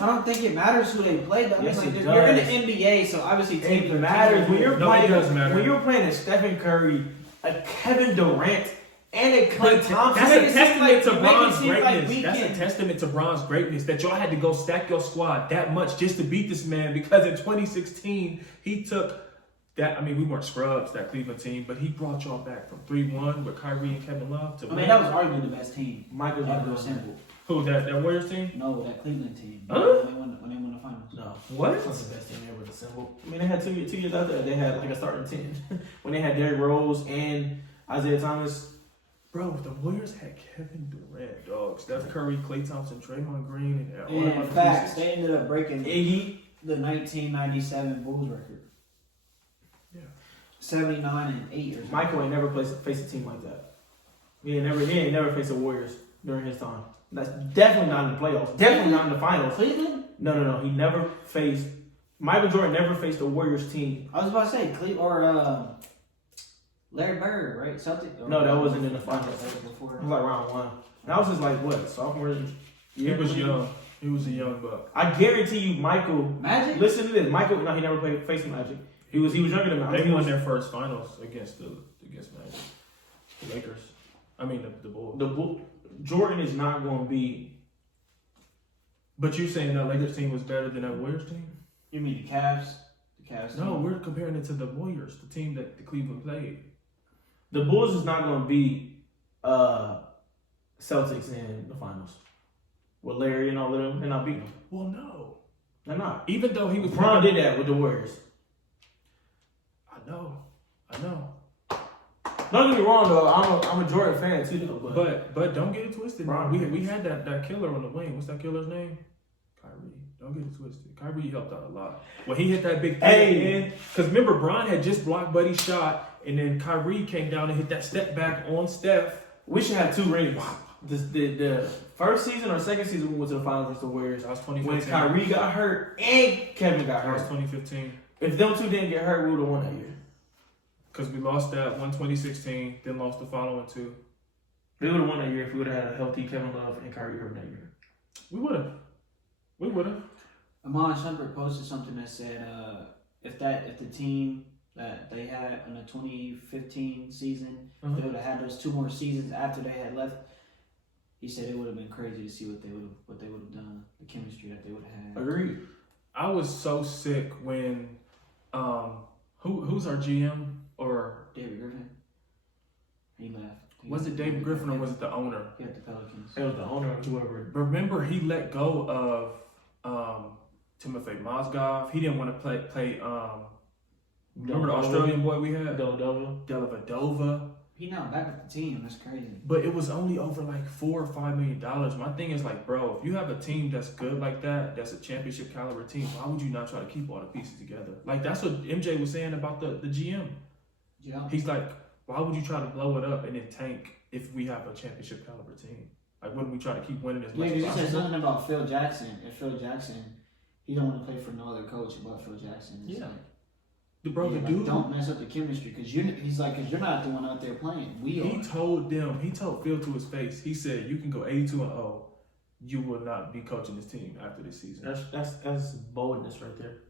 I don't think it matters who they play. Though. Yes, Like, it you're in the does. NBA, so obviously teams It are matters when you're No, it playing. does matter. When you're playing a Stephen Curry, a Kevin Durant, and a Klay But Thompson. that's make a it seem testament like- to you make it Bron's seem like greatness. we That's a can- testament to Bron's greatness that y'all had to go stack your squad that much just to beat this man because in 2016 he took that. I mean, we weren't scrubs, that Cleveland team, but he brought y'all back from 3-1 with Kyrie and Kevin Love to I mean, that was arguably the best team. Michael Ever Jordan. assembled. who that Warriors team? No, that Cleveland team. Huh? When they won the finals. No. What? That's not the best team ever assembled. I mean, they had 2 years out there. They had like a starting 10 when they had Derrick Rose and Isaiah Thomas. Bro, the Warriors had Kevin Durant, dog, Steph Curry, Klay Thompson, Draymond Green, and all them In other fact, pieces. they ended up breaking Iggy. the 1997 Bulls record. Yeah. 79-8 or something. Michael ain't never faced a team like that. He ain't never faced the Warriors during his time. That's definitely not in the playoffs. Definitely not in the finals. Cleveland? No. He never faced. Michael Jordan never faced a Warriors team. I was about to say Larry Bird, right? Celtic? No, that wasn't in the finals. That was It before. was like round 1. And I was just like, what, sophomore He year? was young. He was a young buck. I guarantee you, Michael. Magic? Listen to this. Michael. No, he never faced Magic. He was younger than me. They won their first finals against Magic. The Lakers. I mean the Bulls. Jordan is not going to be. But you're saying that Lakers team was better than that Warriors team? You mean the Cavs? The Cavs? No, team? we're comparing it to the Warriors, the team that the Cleveland played. The Bulls is not going to be Celtics in the finals with Larry and all of them. They're not beating them. Well, no. They're not. Even though he was LeBron did that with the Warriors. I know. Don't get me wrong though. I'm a Jordan fan too though. But don't get it twisted. Bron. We had that killer on the wing. What's that killer's name? Kyrie. Don't get it twisted. Kyrie helped out a lot. When he hit that big thing, because remember, Bron had just blocked Buddy's shot, and then Kyrie came down and hit that step back on Steph. We should have 2 rings. The first season or second season we went to the finals versus the Warriors. That was 2015. When Kyrie got hurt and Kevin got That was hurt. 2015. If them 2 didn't get hurt, we would have won that year. Because we lost that one 2016, then lost the following 2. We would have won that year if we would have had a healthy Kevin Love and Kyrie Irving that year. We would have. Amon Shumpert posted something that said if the team that they had in the 2015 season, if they would have had those 2 more seasons after they had left, he said it would have been crazy to see what they would have done, the chemistry that they would have had. Agreed. I was so sick when who's our GM or David Griffin, he left. was it David Griffin or was it the owner? He had the Pelicans. It was the owner or whoever. Remember he let go of Timothy Mozgov. He didn't want to play remember the Australian boy we had? Dellavedova. He now back with the team. That's crazy. But it was only over like $4 or $5 million. My thing is like, bro, if you have a team that's good like that, that's a championship caliber team, why would you not try to keep all the pieces together? Like that's what MJ was saying about the GM. Yeah. He's like, why would you try to blow it up and then tank if we have a championship caliber team? Like, wouldn't we try to keep winning as much Yeah, as because he said possible? something about Phil Jackson. If Phil Jackson, he don't want to play for no other coach but Phil Jackson. It's Yeah. like, The brother, like, dude. don't mess up the chemistry because he's like, because you're not the one out there playing. We He are. told Phil to his face, he said, you can go 82-0. You will not be coaching this team after this season. That's boldness right there.